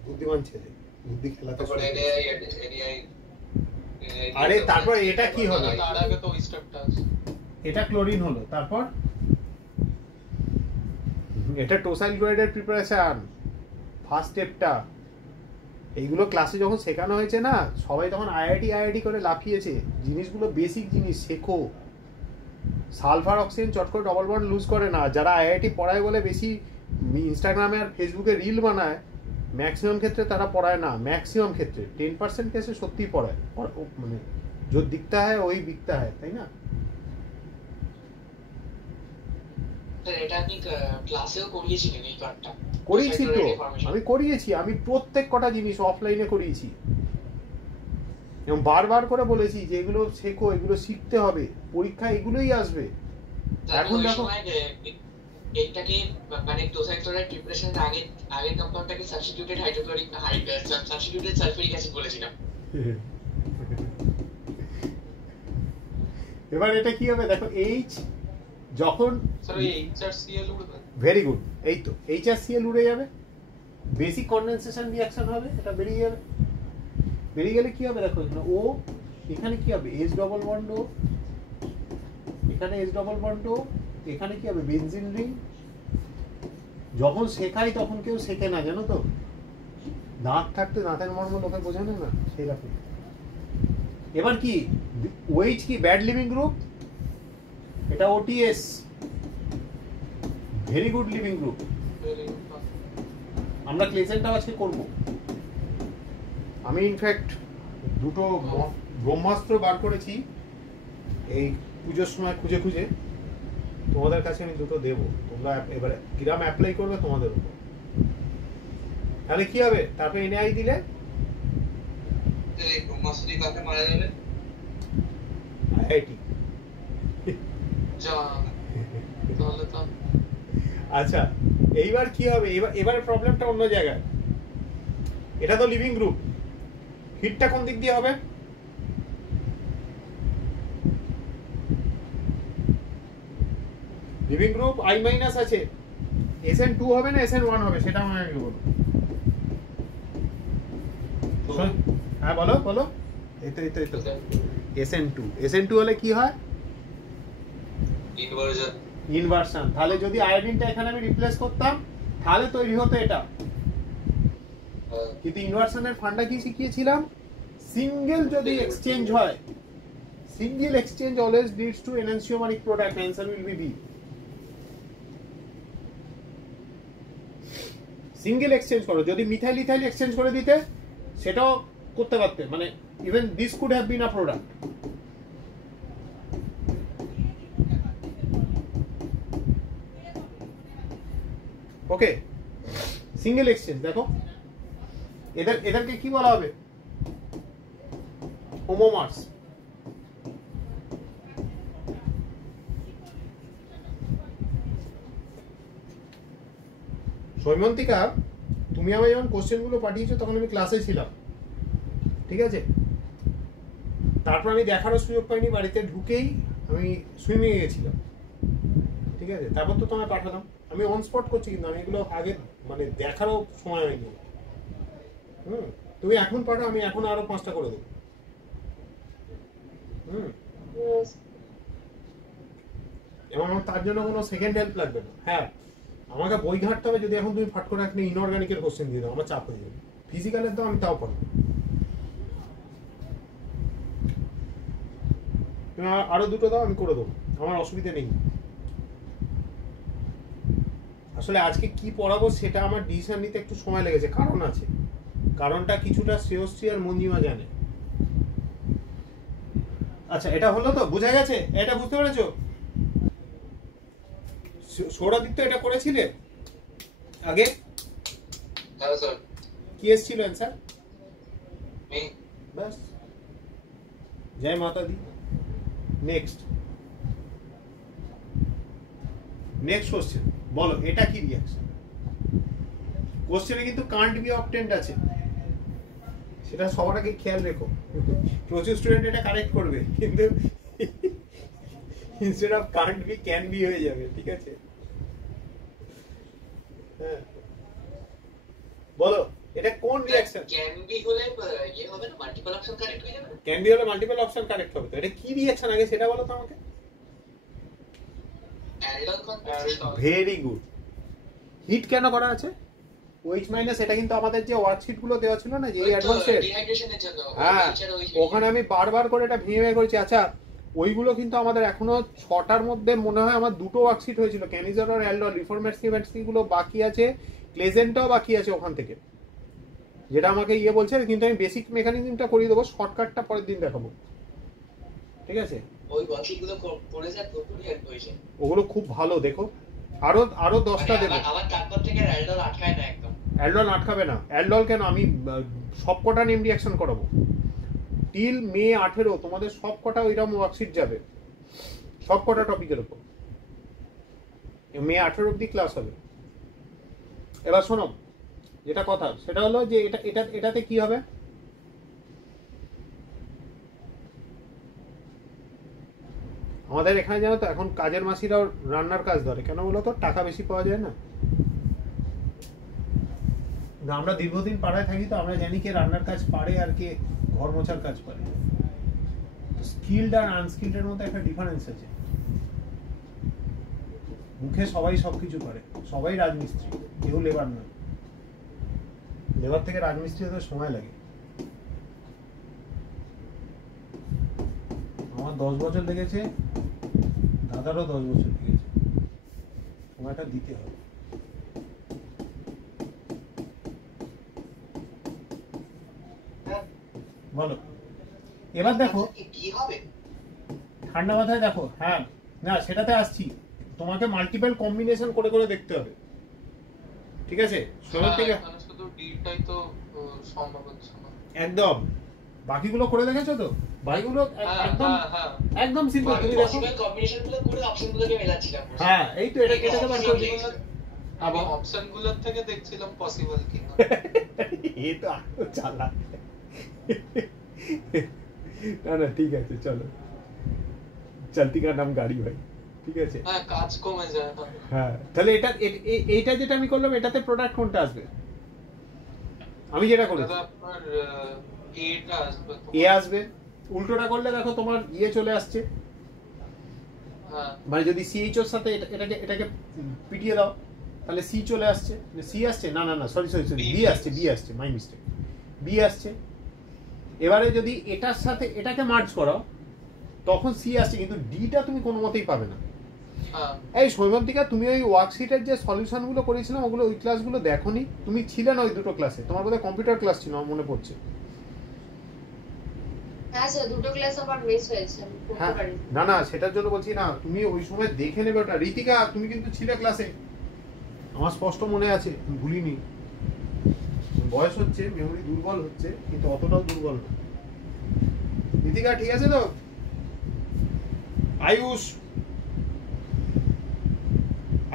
বুদ্ধিমান ছেলে, বুদ্ধি খেলাতে শুরু করে। আরে তারপর এটা কি হলো? তার আগে তো ওই স্টেপটা আছে। এটা ক্লোরিন হলো, তারপর এটা টোসাইল ক্লোরাইডের প্রিপারেশন, ফার্স্ট স্টেপটা। এইগুলো ক্লাসে যখন শেখানো হয়েছে না, সবাই তখন আইআইটি করে লাফিয়েছে। জিনিসগুলো বেসিক জিনিস শেখো। সালফার অক্সিজেন চট করে ডবল বন্ড লুজ করে না। যারা আইআইটি পড়ায় বলে বেশি ইনস্টাগ্রামে আর ফেসবুকে রিল বানায়, ম্যাক্সিমাম ক্ষেত্রে তারা পড়ায় না। ম্যাক্সিমাম ক্ষেত্রে 10% কেসে সত্যিই পড়ায়, মানে जो दिखता है वही बिकता है, তাই না? এটা আপনি ক্লাসেও করিয়েছিলেন এই পার্টটা? করিয়েছি তো, আমি করিয়েছি। আমি প্রত্যেক কটা জিনিস অফলাইনে করিয়েছি এবং বারবার করে বলেছি যে এগুলো শেখো, এগুলো শিখতে হবে, পরীক্ষা এগুলোই আসবে। এখন দেখো এইটাকে মানে টোসাইল ক্লোরাইড প্রিপারেশনের আগে কম্পাউন্ডটাকে substituted hydrochloric substituted sulphuric acid বলেছিলাম। এবার এটা কি হবে দেখো, H যখন স্যার এই HRCl উড়বে। ভেরি গুড, এই তো HRCl উড়ে যাবে, বেসিক কনডেনসেশন রিঅ্যাকশন হবে, এটা বেরিয়ে যাবে। বেরিয়ে গেলে কি হবে দেখো, এখানে ও, এখানে কি হবে H ডবল বন্ড ও, এখানে H ডবল বন্ড ও, এখানে কি হবে বেনজিন রিং। যখন শেখাই তখন কেউ শেখে না, জানো তো। দাঁত থাকতে দাঁতের মর্ম লোকে বোঝে না, সেই রকম। এবার কি OH কি ব্যাড লিভিং গ্রুপ, এটা OTS very good leaving group. আমরা ক্লেজেন্টটা আজকে করব। আমি ইনফ্যাক্ট দুটো ব্রহ্মাস্ত্র বার করেছি এই পুজোর সময় খুঁজে খুঁজে, তোমাদের কাছে আমি দুটো দেবো। তোমরা এবারে কিরাম অ্যাপ্লাই করবে তোমাদের উপর, তাহলে কি হবে। তারপরে NAI দিলে এই ব্রহ্মাস্ত্র কাকে মারা যাবে? IIT। যা তাহলে তো আচ্ছা, এইবার কি হবে, এবারে প্রবলেমটা অন্য জায়গায়। এটা তো লিভিং গ্রুপ, হিটটা কোন দিক দিয়ে হবে? লিভিং গ্রুপ I মাইনাস আছে, SN2 হবে না SN1 হবে, সেটা মনে হয় বলো। হ্যাঁ বলো বলো। এই তো SN2 হলে কি হয়? ইনভার্সন। তাহলে যদি আয়োডিনটা এখানে আমি রিপ্লেস করতাম তাহলে তৈরি হতো এটা। কিন্তু ইনভার্সনের ফান্ডা কি শিখিয়েছিলাম, সিঙ্গেল যদি এক্সচেঞ্জ হয়, single exchange always leads to enantiomeric product, answer will be B. Single exchange করো, যদি মিথাইল ইথাইল এক্সচেঞ্জ করে দিতে সেটাও করতে পারতে, মানে even this could have been a product. Okay, single exchange. দেখো এদেরকে কি বলা হবে, হোমোমার্স। সৈমন্তিকা, তুমি আমায় যখন কোশ্চেনগুলো পাঠিয়েছো তখন আমি ক্লাসে ছিলাম, ঠিক আছে। তারপর আমি দেখারও সুযোগ পাইনি, বাড়িতে ঢুকেই আমি সুইমিংয়ে গেছিলাম, ঠিক ঠিক আছে, তারপর তো তোমায় পাঠালাম। আমি অন স্পট করছি, কিন্তু আমি এগুলো আগে মানে দেখারও সময় হয়নি। তুমি এখন পাঠো, আমি এখন আরো 5টা করে দেবো। এবং আমার তার জন্য কোনো সেকেন্ড হেল্প লাগবে না। হ্যাঁ, আমাকে বই ঘাঁটতে হবে, যদি এখন তুমি ফাট করে একটা ইনঅর্গানিকের কোশ্চেন দিয়ে দাও, আমার চাপ হয়ে যাবে। ফিজিক্যালের তো আমি তাও পারবো। তুমি আরো 2টো দাও, আমি করে দেবো, আমার অসুবিধা নেই। আসলে আজকে কি পড়াবো সেটা আমার ডিসিশন নিতে একটু সময় লেগেছে, কারণ আছে। কারণটা কিছুটা শ্রেয়শ্রী আর মঞ্জিমা জানে। আচ্ছা, এটা হলো তো, বুঝা গেছে? এটা বুঝতে পেরেছো? সৌরদীপ তো এটা করেছিলে আগে? হ্যাঁ স্যার। কি এসেছিল অ্যান্সার? ব্যাস, জয় মাতা দি। নেক্সট কোশ্চেন, বলো এটা কি রিঅ্যাকশন? কোশ্চেনে কিন্তু কান্ট বি অবটেন্ড আছে, সেটা সবার আগে খেয়াল রেখো। প্রচুর স্টুডেন্ট এটা কারেক্ট করবে, কিন্তু instead of can't be can be হয়ে যাবে, ঠিক আছে? হ্যাঁ, বলো এটা কোন রিঅ্যাকশন? ক্যান বি হলে ইয়ে হবে না, মাল্টিপল অপশন কারেক্ট হয়ে যাবে না? ক্যান বি হলে মাল্টিপল অপশন কারেক্ট হবে। তো এটা কি রিঅ্যাকশন আগে সেটা বলো তো আমাকে। Aldol configuration. Very good. Heat কেন করা আছে? ওইচ মাইনাস, এটা কিন্তু আমাদের যে ওয়ার্কশিট গুলো দেওয়া ছিল না, যে অ্যাডভান্সেড, ডিহাইড্রেশনের জন্য। হ্যাঁ, ওখানে আমি বারবার করে এটা ভেঙে করেছি। আচ্ছা, ওইগুলো কিন্তু আমাদের এখনো 6টার মধ্যে মনে হয় আমার 2টো ওয়ার্কশিট হয়েছিল। ক্যানিজার আর অ্যালডল রিফরমেটসি গুলো বাকি আছে, ক্লেজেন্টটাও বাকি আছে ওখান থেকে, যেটা আমাকে ইয়ে বলছে। কিন্তু আমি বেসিক মেকানিজমটা করিয়ে দেবো, শর্টকাটটা পরের দিন দেখাবো, ঠিক আছে? ওই ওয়ার্কশিটগুলো করে যা পুরোপুরি হেল্প হয়েছে। ওগুলো খুব ভালো, দেখো। আরো 10টা দেবো। আমার তারপর থেকে অ্যালডল আটকায় না একদম। অ্যালডল আটকাবে না। অ্যালডল কেন, আমি সবকটা নেম রিঅ্যাকশন করাবো টিল মে 18। তোমাদের সবকটা ওইরকম ওয়ার্কশিট যাবে, সবকটা টপিকের উপর। মে 18 অব্দি ক্লাস হবে। এবার শোনো, যেটা কথা সেটা হলো যে এটাতে কি হবে। আমাদের এখানে জানো তো এখন কাজের মাসিরাও রান্নার কাজ ধরে, কেন বলো তো? টাকা বেশি পাওয়া যায় না। আমরা দীর্ঘদিন পাড়ায় থাকি, তো আমরা জানি কে রান্নার কাজ পারে আর কে ঘর মোছার কাজ পারে। স্কিলড আর আনস্কিলড এর মধ্যে একটা ডিফারেন্স আছে। মুখে সবাই সবকিছু করে, সবাই রাজমিস্ত্রি, কেউ লেবার নয়। লেবার থেকে রাজমিস্ত্রি হতে সময় লাগে। আমার 10 বছর লেগেছে, দাদারও 10 বছর লেগেছে। সময়টা দিতে হবে। বলো এবার দেখো কি হবে ঠান্ডা মাথায় দেখো। হ্যাঁ, না সেটাতে আসছি। তোমাকে মাল্টিপল কম্বিনেশন করে করে দেখতে হবে, ঠিক আছে? শুরু থেকে শুধু ডিটাই তো সম্ভব হচ্ছে না একদম। বাকিগুলো করে দেখেছো তো? বাকিগুলো একদম একদম সিম্পল। তুমি দেখো পসিবল কম্বিনেশনগুলো করে অপশনগুলোকে মেলাচ্ছিলাম। হ্যাঁ, এই তো এটাকে বার করে দিই। আমি অপশনগুলোর থেকে দেখছিলাম পসিবল কিনা। এই তো আরো চালাক। না না, ঠিক আছে, চলো। চলতি কা নাম গাড়ি ভাই, ঠিক আছে? হ্যাঁ, কাজ কমে যায়। হ্যাঁ, তাহলে এইটা যেটা আমি করলাম, এটাতে প্রোডাক্ট কোনটা আসবে? আমি যেটা করেছি আপনার এটা আসবে, এ আসবে। উল্টোটা করলে দেখো তোমার ইয়ে চলে আসছে। হ্যাঁ, মানে যদি সিএইচ এর সাথে এটাকে পিটিয়ে দাও, তাহলে সি চলে আসছে। সি আসছে, না না না, সরি বি আসছে, মাই মিস্টেক, বি আসছে। এবারে যদি এটার সাথে এটাকে মার্জ করো, তখন সি আসছে, কিন্তু ডিটা তুমি কোনো মতেই পাবে না। এই শৈবন্তিকা, তুমি ওই ওয়ার্কশিটের যে সলিউশনগুলো করেছিলাম, ওগুলো ওই ক্লাসগুলো দেখোনি? তুমি ছিলে না ওই দুটো ক্লাসে? তোমার বোধহয় কম্পিউটার ক্লাস ছিল, আমার মনে পড়ছে। হ্যাঁ স্যার, দুটো ক্লাস আমার মিস হয়েছে, আমি করতে হ্যাঁ, পারিনি। না না, সেটার জন্য বলছি না, তুমি ওই সময় দেখে নেবে ওটা। রীতিকা, তুমি কিন্তু ছিলে ক্লাসে, আমার স্পষ্ট মনে আছে, ভুলিনি। বয়স হচ্ছে, মেমোরি দুর্বল হচ্ছে, কিন্তু অতটাও দুর্বল না। রীতিকা ঠিক আছে তো? আয়ুষ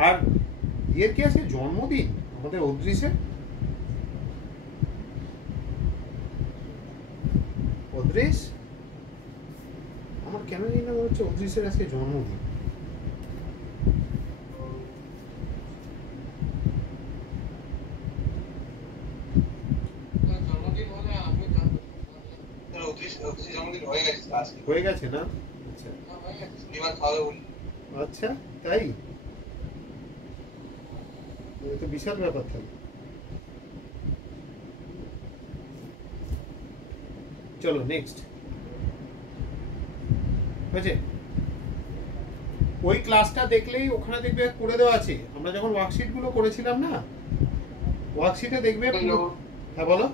আর ইয়ের কি আছে জন্মদিন আমাদের 29-এ। 29 আমার কেন জানি না মনে হচ্ছে 29-এর আজকে জন্মদিন। জন্মদিন হয়ে গেছে আজকে। হয়ে গেছে না? আচ্ছা হয়ে গেছে, শনিবার খাওয়াবে বলি। আচ্ছা, তাই এ তো বিশাল ব্যাপার তাহলে। চলো নেক্সট হয়েছে। ওই ক্লাসটা দেখলেই ওখানে দেখবে করে দেওয়া আছে। আমরা যখন ওয়ার্কশিট গুলো করেছিলাম না, ওয়ার্কশিটে দেখবে। হ্যাঁ বলো।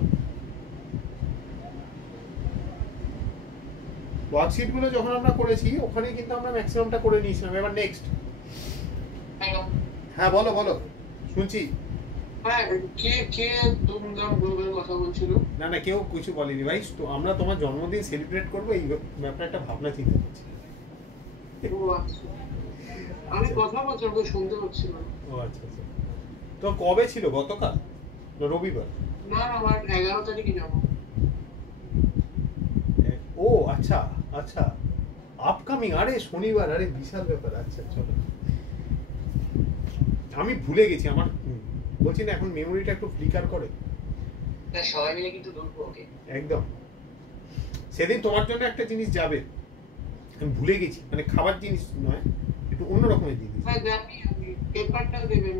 ওয়ার্কশিট গুলো যখন আমরা করেছি ওখানে কিন্তু আমরা ম্যাক্সিমামটা করে নিয়েছিলাম। এবার নেক্সট। হ্যাঁ বলো বলো, শুনছি। হ্যাঁ, কে দুমদাম গুলগুল কথা বলছিল? না না, কেউ কিছু বলেনি ভাই। তো আমরা তোমার জন্মদিন সেলিব্রেট করবো এই ব্যাপারে একটা ভাবনা চিন্তা করছি। ও আচ্ছা, আমি কথা বলছি, আমাকে শুনতে পাচ্ছি না। ও আচ্ছা আচ্ছা। তো কবে ছিল? গতকাল না রবিবার? না, আমার 11 তারিখে যাবো। ও আচ্ছা আচ্ছা, আপকামিং। আরে শনিবার, আরে বিশাল ব্যাপার। আচ্ছা চলো, আমি ভুলে গেছি। আমার বলছি না এখন মেমোরিটা একটু ফ্লিকার করে। না, সবাই মিলে কিন্তু দৌড়বো ওকে। একদম। সেদিন তোমার জন্য একটা জিনিস যাবে, আমি ভুলে গেছি। মানে খাবার জিনিস নয়, একটু অন্য রকমের জিনিস। হ্যাঁ জানি, আমি পেপারটা দেবেন।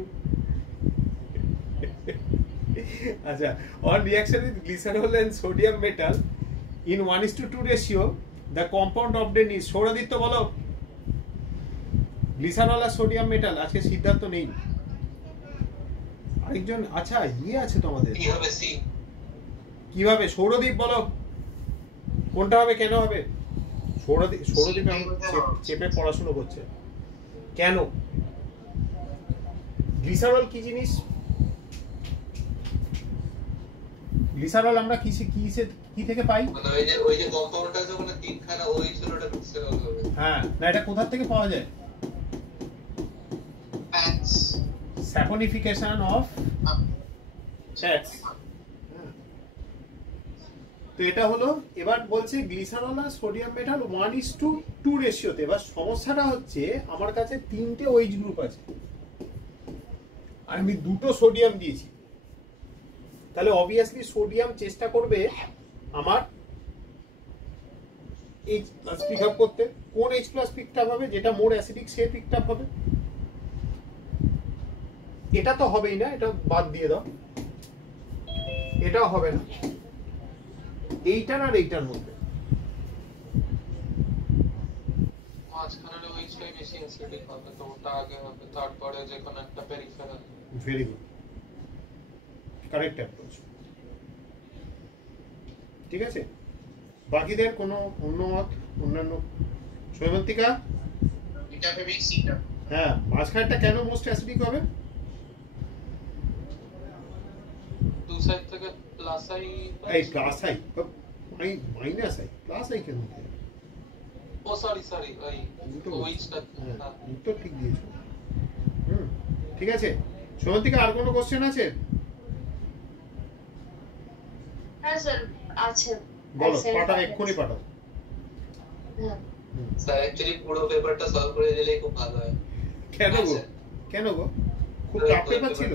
আচ্ছা, on reaction with glycerol and sodium metal in 1:2 ratio, the compound obtained is Souradipta বলো। গ্লিসারল আর সোডিয়াম মেটাল। আজকে সিদ্ধার্থ নেই, আরেকজন। আচ্ছা ইয়ে আছে তোমাদের। কি হবে সি? কিভাবে? সৌরদীপ বলো কোনটা হবে, কেন হবে? সৌরদীপ চেপে পড়াশোনা করছে কেন? গ্লিসারল কি জিনিস? গ্লিসারল আমরা কি থেকে পাই? মানে ওই যে কম্পাউন্ডটা আছে ওখানে তিনখানা ওই ছিল, ওটা গ্লিসারল হবে। হ্যাঁ না, এটা কোথা থেকে পাওয়া যায়? Fats. Saponification of fats. তো এটা হলো। এবার বলছে গ্লিসারল আর সোডিয়াম মেটাল 1:2 রেশিওতে। এবার সমস্যাটা হচ্ছে আমার কাছে 3টে OH গ্রুপ আছে আর আমি 2টো সোডিয়াম দিয়েছি। তাহলে অবভিয়াসলি সোডিয়াম চেষ্টা করবে আমার H+ পিক আপ করতে। কোন H+ পিকটা হবে? যেটা মোর অ্যাসিডিক সে পিকটা হবে। এটা তো হবেই না, এটা বাদ দিয়ে দাও। এটাও হবে না, এইটার আর এইটার মধ্যে। মাঝখানে ওইটাই বেশি অ্যাসিডিক হবে, তো ওটা আগে হবে, তারপরে যে কোনো একটা peripheral. Very good, correct approach. ঠিক আছে, বাকিদের কোনো অন্য মত? অন্যান্য? সৈমন্তিকা? এটা ভেবেই সিটা। হ্যাঁ, মাঝখানটা কেন মোস্ট অ্যাসিডিক হবে? দু সাইড থেকে প্লাস আই। এই plus I, minus I, plus I কেন? ও সরি ওই ওইটা। হ্যাঁ, উত্তর ঠিক দিয়েছো। ঠিক আছে। সৈমন্তিকা আর কোনো কোশ্চেন আছে? হ্যাঁ স্যার আছে। বলো, পাঠাও, এক্ষুনি পাঠাও। হ্যাঁ স্যার অ্যাকচুয়ালি পুরো পেপারটা সলভ করে দিলেই খুব ভালো হয়। কেন গো? কেন গো? খুব টাফ পেপার ছিল?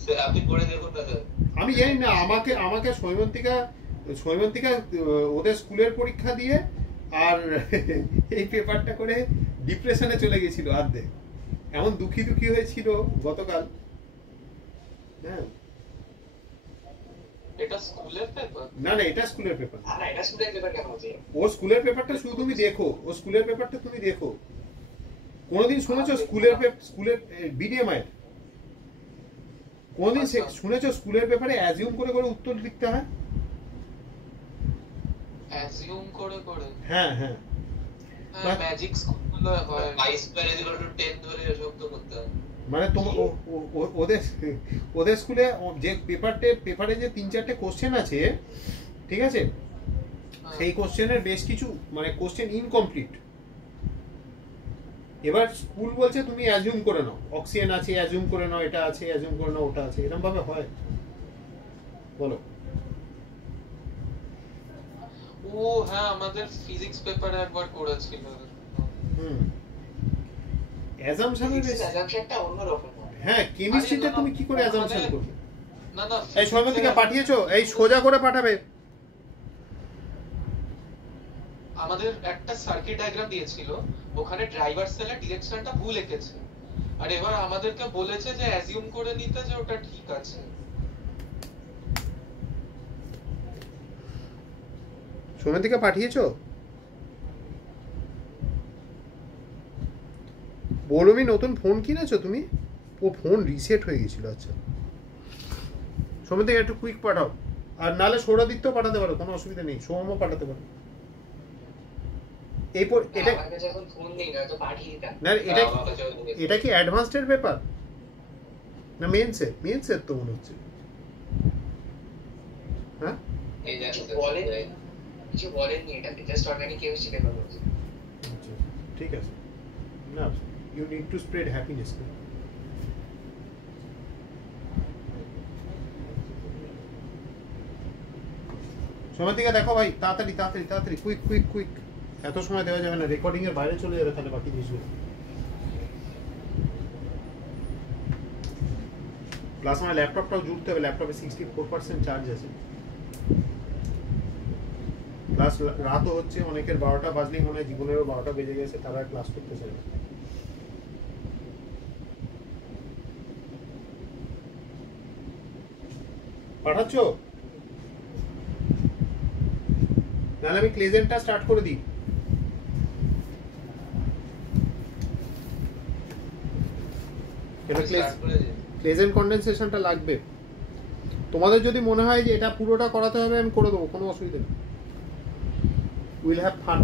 স্যার আপনি পড়ে দেখুন না স্যার। আমি জানি না, আমাকে সৈমন্তিকা ওদের স্কুলের পরীক্ষা দিয়ে আর এই পেপারটা করে ডিপ্রেশনে চলে গেছিল আর্ধেক। এমন দুঃখী হয়েছিল গতকাল। হ্যাঁ, এটা স্কুলের পেপার? না না, এটা স্কুলের পেপার। আর এটা স্টুডেন্ট পেপার কেন হচ্ছে? ও স্কুলের পেপারটা শুধু তুমি দেখো, ও স্কুলের পেপারটা তুমি দেখো। কোনোদিন শুনেছো স্কুলের বিডিএমআই কোনোদিন শুনেছো স্কুলের পেপারে অ্যাজিউম করে উত্তর লিখতে হয়? অ্যাজিউম করে? হ্যাঁ হ্যাঁ, ম্যাজিক স্কুলগুলো হয়। i² 10 ধরে এসব তো করতে হয়। মানে তোমার ওদের স্কুলে যে পেপারে যে 3-4টে কোশ্চেন আছে, ঠিক আছে, সেই কোশ্চেনের বেশ কিছু মানে কোশ্চেন ইনকমপ্লিট। এবার স্কুল বলছে তুমি অ্যাজিউম করে নাও, অক্সিজেন আছে অ্যাজিউম করে নাও, এটা আছে অ্যাজিউম করে নাও, ওটা আছে। এরকম ভাবে হয়? বলো। ও হ্যাঁ, আমাদের ফিজিক্স পেপারে একবার করেছিল। অ্যাজাম্পশনের অ্যাজাম্পশনটা অন্যরকম। হ্যাঁ, কেমিস্ট্রিতে তুমি কি করে অ্যাজাম্পশন করবে? না এই সৈমন্তিকা পাঠিয়েছো? এই সোজা করে পাঠাবে। আমাদের একটা সার্কিট ডায়াগ্রাম দিয়েছিল, ওখানে ড্রাইভার সেলের ডিরেকশনটা ভুল এঁকেছে, আর এবার আমাদেরকে বলেছে যে অ্যাজিউম করে নিতে যে ওটা ঠিক আছে। সোমেন্দিকে পাঠিয়েছো? বলমি নতুন ফোন কিনেছো তুমি? ও ফোন রিসেট হয়ে গেছিল। আচ্ছা সোমেন্দিকে একটু কুইক পাঠাও, আর নাহলে সৌরাদিত্যও পাঠাতে পারো, কোনো অসুবিধা নেই, সোমও পাঠাতে পারো। এরপর এটা আমার কাছে এখন ফোন নেই, না তো পাঠিয়ে দিতাম। না, এটা কি অ্যাডভান্সড পেপার না মেন্সের তো মনে হচ্ছে। হ্যাঁ এই যে কিছু বলেননি, এটা জাস্ট অর্গানিক কেমিস্ট্রি পেপার বলছে। আচ্ছা ঠিক আছে, না you need to spread happiness. সময় থেকে দেখো ভাই, তাড়াতাড়ি তাড়াতাড়ি তাড়াতাড়ি, কুইক কুইক কুইক, এত সময় দেওয়া যাবে না, রেকর্ডিং এর বাইরে চলে যাবে তাহলে বাকি জিনিসগুলো। প্লাস আমার ল্যাপটপটাও জুড়তে হবে, ল্যাপটপে 64% চার্জ আছে, প্লাস রাতও হচ্ছে, অনেকের 12টা বাজলেই মনে হয় জীবনেরও 12টা বেজে গেছে, তারা ক্লাস করতে চায় না। পাঠাচ্ছ? নাহলে আমি ক্লেজেন্টটা স্টার্ট করে দিই। এটা প্লেজেন্ট কন্ডেনসেশনটা লাগবে। তোমাদের যদি মনে হয় যে এটা পুরোটা করাতে হবে, আমি করে দেবো, কোনো অসুবিধা নেই। Will have fun.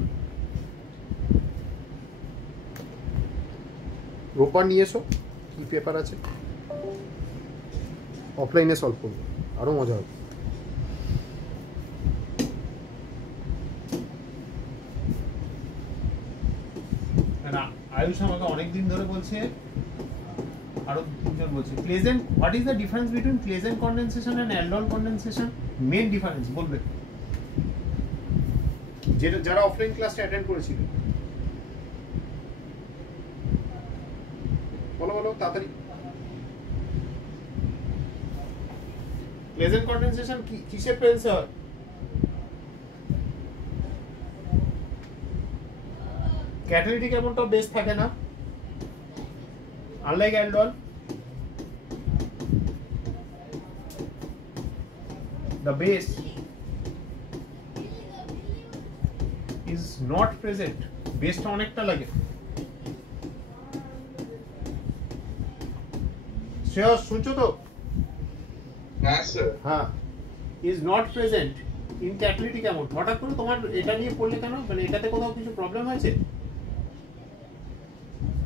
রোববার নিয়ে এসো, কি পেপার আছে, অফলাইনে সলভ করবো, আরো মজা হবে। আয়ুষ আমাকে অনেকদিন ধরে বলছে, আরো তিনজন বলছে, pleasant, what is the difference between pleasant condensation and aldol condensation? Main difference বলবে যেটা যারা অফলাইন ক্লাসটা অ্যাটেন্ড করেছিল, বলো বলো তাড়াতাড়ি। প্লেজেন্ট কন্ডেনসেশন কিসের প্রেজেন্সে হয়? ক্যাটালিটিক অ্যামাউন্ট অফ বেস থাকে না, unlike aldol, the base is not present. Base টা অনেকটা লাগে। শ্রেয়স শুনছো তো? হ্যাঁ স্যার। হ্যাঁ, is not present in catalytic amount। হঠাৎ করে তোমার এটা নিয়ে পড়লে কেন? মানে এটাতে কোথাও কিছু প্রবলেম হয়েছে?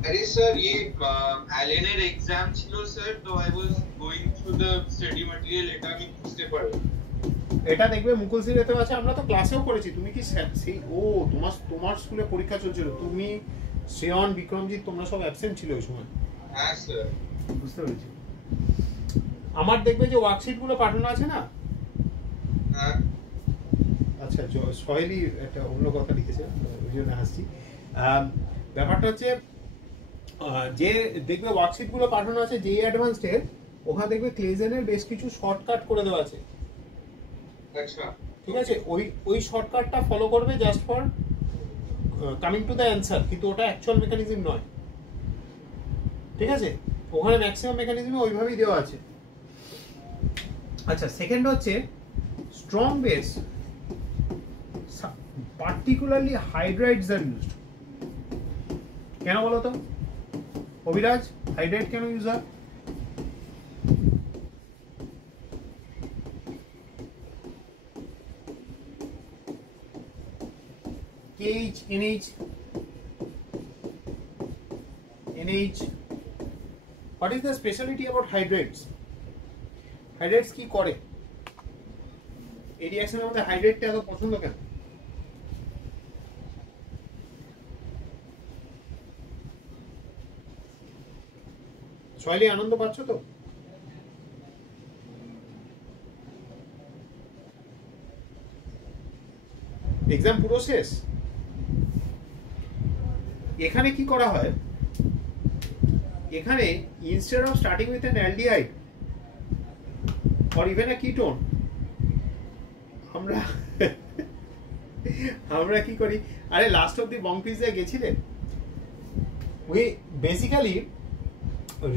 अरे सर ये एलएनएर एग्जाम ছিল স্যার, তো I was going through the study material, এটা আমি বুঝতে পারি। এটা দেখবে মুকুল সিরেতেও আছে, আমরা তো ক্লাসেও করেছি। তুমি কি সেই তোমার স্কুলে পরীক্ষা চলছিল, তুমি শ্রেয়ন বিক্রমজিৎ তোমরা সব অ্যাবসেন্ট ছিল ওই সময়। হ্যাঁ স্যার বুঝতে পেরেছি। আমার দেখবে যে ওয়ার্কশিট গুলো পাঠানো আছে না। হ্যাঁ আচ্ছা, সোহেলি একটা অন্য কথা লিখেছে, ওই জন্য হাসছি। ব্যাপারটা হচ্ছে যে দেখবে ওয়ার্কশিট গুলো পাঠানো আছে যে অ্যাডভান্সড এর, ওখানে দেখবে ক্লেজেনের বেশ কিছু শর্টকাট করে দেওয়া আছে। আচ্ছা ঠিক আছে, ওই শর্টকাটটা ফলো করবে just for coming to the answer, কিন্তু ওটা অ্যাকচুয়াল মেকানিজম নয়। ঠিক আছে, ওখানে ম্যাক্সিমাম মেকানিজমে ওইভাবেই দেওয়া আছে। আচ্ছা, সেকেন্ড হচ্ছে strong base, particularly hydrides are used. কেন বলো তো অভিরাজ, হাইড্রাইড কেন ইউজ হয়? KH, NH, what is the specialty about hydrates? Hydrates কি করে? এই রিঅ্যাকশনের মধ্যে হাইড্রেটটা এত পছন্দ কেন? শৈলী আনন্দ পাচ্ছ তো? এক্সাম পুরো শেষ। এখানে কি করা হয়, এখানে instead of starting with an aldehyde or even a ketone, আমরা আমরা কি করি, আরে লাস্ট অব্দি বং পিজ্জায় গেছিলেন, উই বেসিক্যালি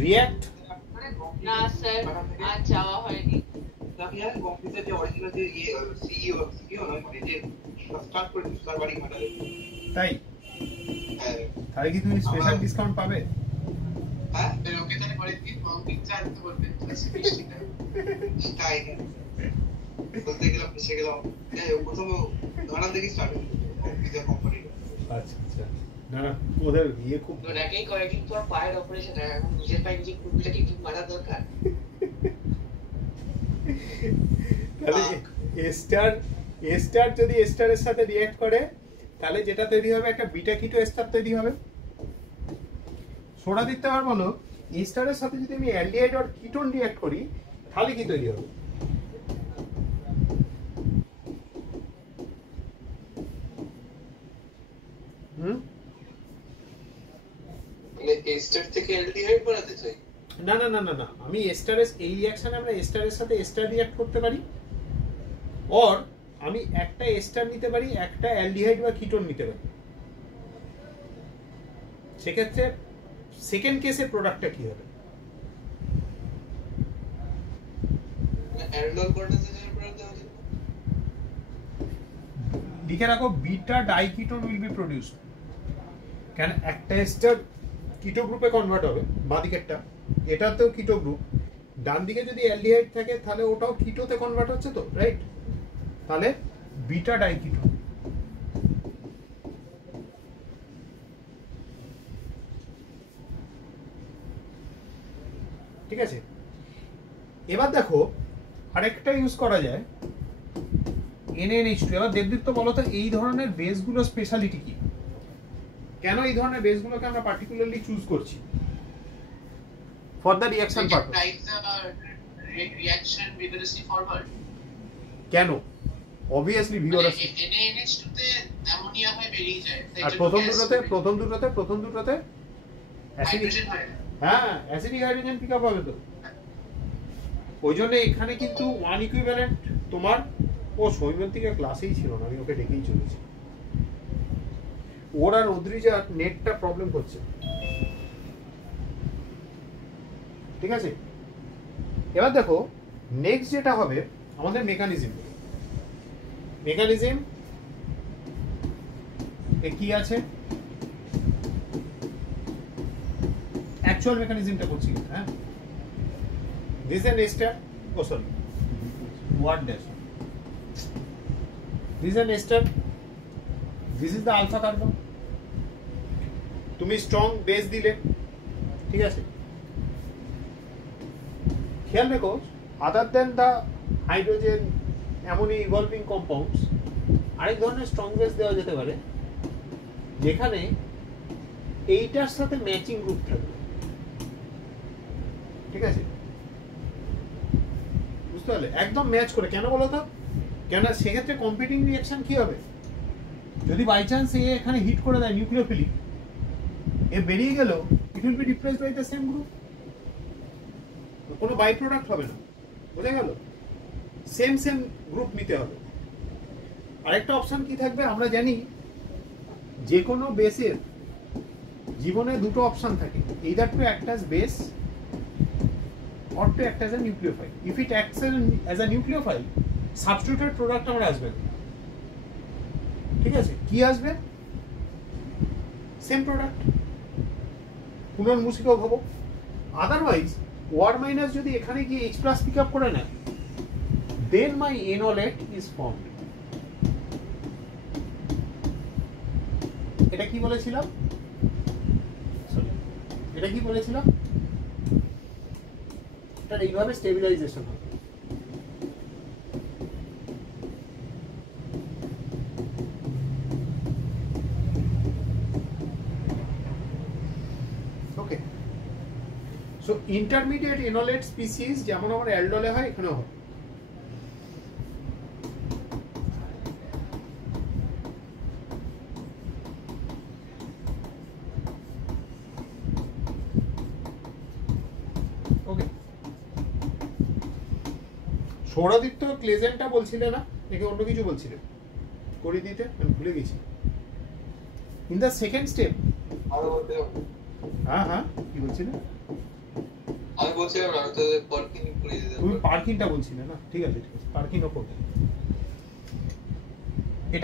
রিয়্যাক্ট। না স্যার আর যাওয়া হয়নি। আমি আর কম্পিউটার যে অরিজিনাল যে সিইও নয় মানে যে স্টার্ট করে তার বাড়ি ঘাটালে। তাই হ্যাঁ তাহলে কি তুমি স্পেশাল ডিসকাউন্ট পাবে? হ্যাঁ লোকে তাহলে পরের দিন পিজ্জা আনতে বলবে তাই না বলতে গেলাম ফেসে গেলাম। প্রথম ঘাটাল থেকে স্টার্ট হলো পিজ্জা কোম্পানি। আচ্ছা আচ্ছা, না না ওদের ইয়ে খুব ওনাকেই কয়েকদিন পর পায়ের অপারেশন, এখন নিজের পায়ে নিজে কুকুরটাকে ঠিক মারা দরকার। তাহলে এস্টার যদি এস্টারের সাথে রিঅ্যাক্ট করে তাহলে যেটা তৈরি হবে একটা বিটা কিটো এস্টার তৈরি হবে। সোডা দিতে পার বলো, এস্টারের সাথে যদি আমি অ্যালডিহাইড আর কিটোন রিঅ্যাক্ট করি তাহলে কি তৈরি হবে? এস্টার থেকে অ্যালডিহাইড বানাতে চাই? না না না না না, আমি এস্টারের এই রিঅ্যাকশনে আমরা এস্টারের সাথে এস্টার রিঅ্যাক্ট করতে পারি, অর আমি একটা এস্টার নিতে পারি, একটা অ্যালডিহাইড বা কিটোন নিতে পারি। সেক্ষেত্রে সেকেন্ড কেসে প্রোডাক্টটা কি হবে? অ্যালডল কন্ডেন্সেশন প্রোডাক্ট হবে। লিখে রাখো বিটা ডাইকিটোন উইল বি প্রোডিউসড। কেন একটা এস্টার কিটো গ্রুপে কনভার্ট হবে, বাঁ দিকেরটা এটাতেও কিটো গ্রুপ, ডান দিকে যদি অ্যালডিহাইড থাকে তাহলে ওটাও কিটোতে কনভার্ট হচ্ছে তো, রাইট? তাহলে বিটা ডাইকিটোন। ঠিক আছে, এবার দেখো আরেকটা ইউজ করা যায় NaNH2। এবার দেবদীপ্ত বলো তো এই ধরনের বেসগুলো স্পেশালিটি কি, কেন এই ধরনের বেসগুলোকে আমরা পার্টিকুলারলি চুজ করছি for the reaction purpose? Reaction vigorously forward. কেন? Obviously vigorously. NaNH2 তে অ্যামোনিয়া হয়ে বেরিয়ে যায়, আর প্রথম দুটোতে অ্যাসিডিক, হ্যাঁ অ্যাসিডিক হাইড্রোজেন পিক আপ হবে তো। ওই জন্য এখানে কিন্তু ওয়ান ইকুইভ্যালেন্ট তোমার, ও সৈমন্তিকা ক্লাসেই ছিল না, আমি ওকে ডেকেই চলেছি। ওর আর অদ্রিজার নেটটা প্রবলেম হচ্ছে, ঠিক আছে? এবার দেখো নেক্সট যেটা হবে আমাদের মেকানিজম কি আছে, অ্যাকচুয়াল মেকানিজমটা করছি। হ্যাঁ, this N ester, O sorry word dash, this N ester, this is the alpha carbon. তুমি স্ট্রং বেস দিলে, ঠিক আছে? খেয়াল রেখো other than the hydrogen ammonia evolving compounds আরেক ধরনের স্ট্রং বেস দেওয়া যেতে পারে যেখানে এইটার সাথে ম্যাচিং গ্রুপ থাকবে, ঠিক আছে? বুঝতে পারলে? একদম ম্যাচ করে। কেন বলো তো? কেন সেক্ষেত্রে কম্পিটিং রিঅ্যাকশন কি হবে? যদি বাই চান্স এ এখানে হিট করে দেয় নিউক্লিওফিলিক, এ বেরিয়ে গেল, it will be replaced by the same group, কোনো বাই প্রোডাক্ট হবে না। বুঝে গেল? সেম গ্রুপ নিতে হবে। আরেকটা অপশন কি থাকবে? আমরা জানি যে কোনো বেসের জীবনে দুটো অপশন থাকে, either to act as base or to act as a nucleophile. If it acts as a nucleophile, substituted product আমরা আসবে না, ঠিক আছে? কি আসবে? সেম প্রোডাক্ট, পুনর্মূষিক হবো। আদারওয়াইজ ওয়ার মাইনাস যদি এখানে গিয়ে H+ পিক আপ করে নেয়, then my enolate is formed. এটা কি বলেছিলাম? এটা এইভাবে স্টেবিলাইজেশন হবে। ওকে, সো ইন্টারমিডিয়েট এনোলেট স্পিসিস যেমন আমার অ্যালডলে হয় এখানেও হয়। ওকে, সৌরদীপ্ত ক্লেজেন্টটা বলছিলে না নাকি অন্য কিছু বলছিলে? করে দিতে, আমি ভুলে গেছি। ইন দ্য সেকেন্ড স্টেপ, আরো বলতে হবে। হ্যাঁ হ্যাঁ কি বলছিলে? আমি বলছিলাম আমি তো পার্কিং করে দিতে তুমি পার্কিংটা বলছিলে না, ঠিক আছে ঠিক আছে, পার্কিংও করবে।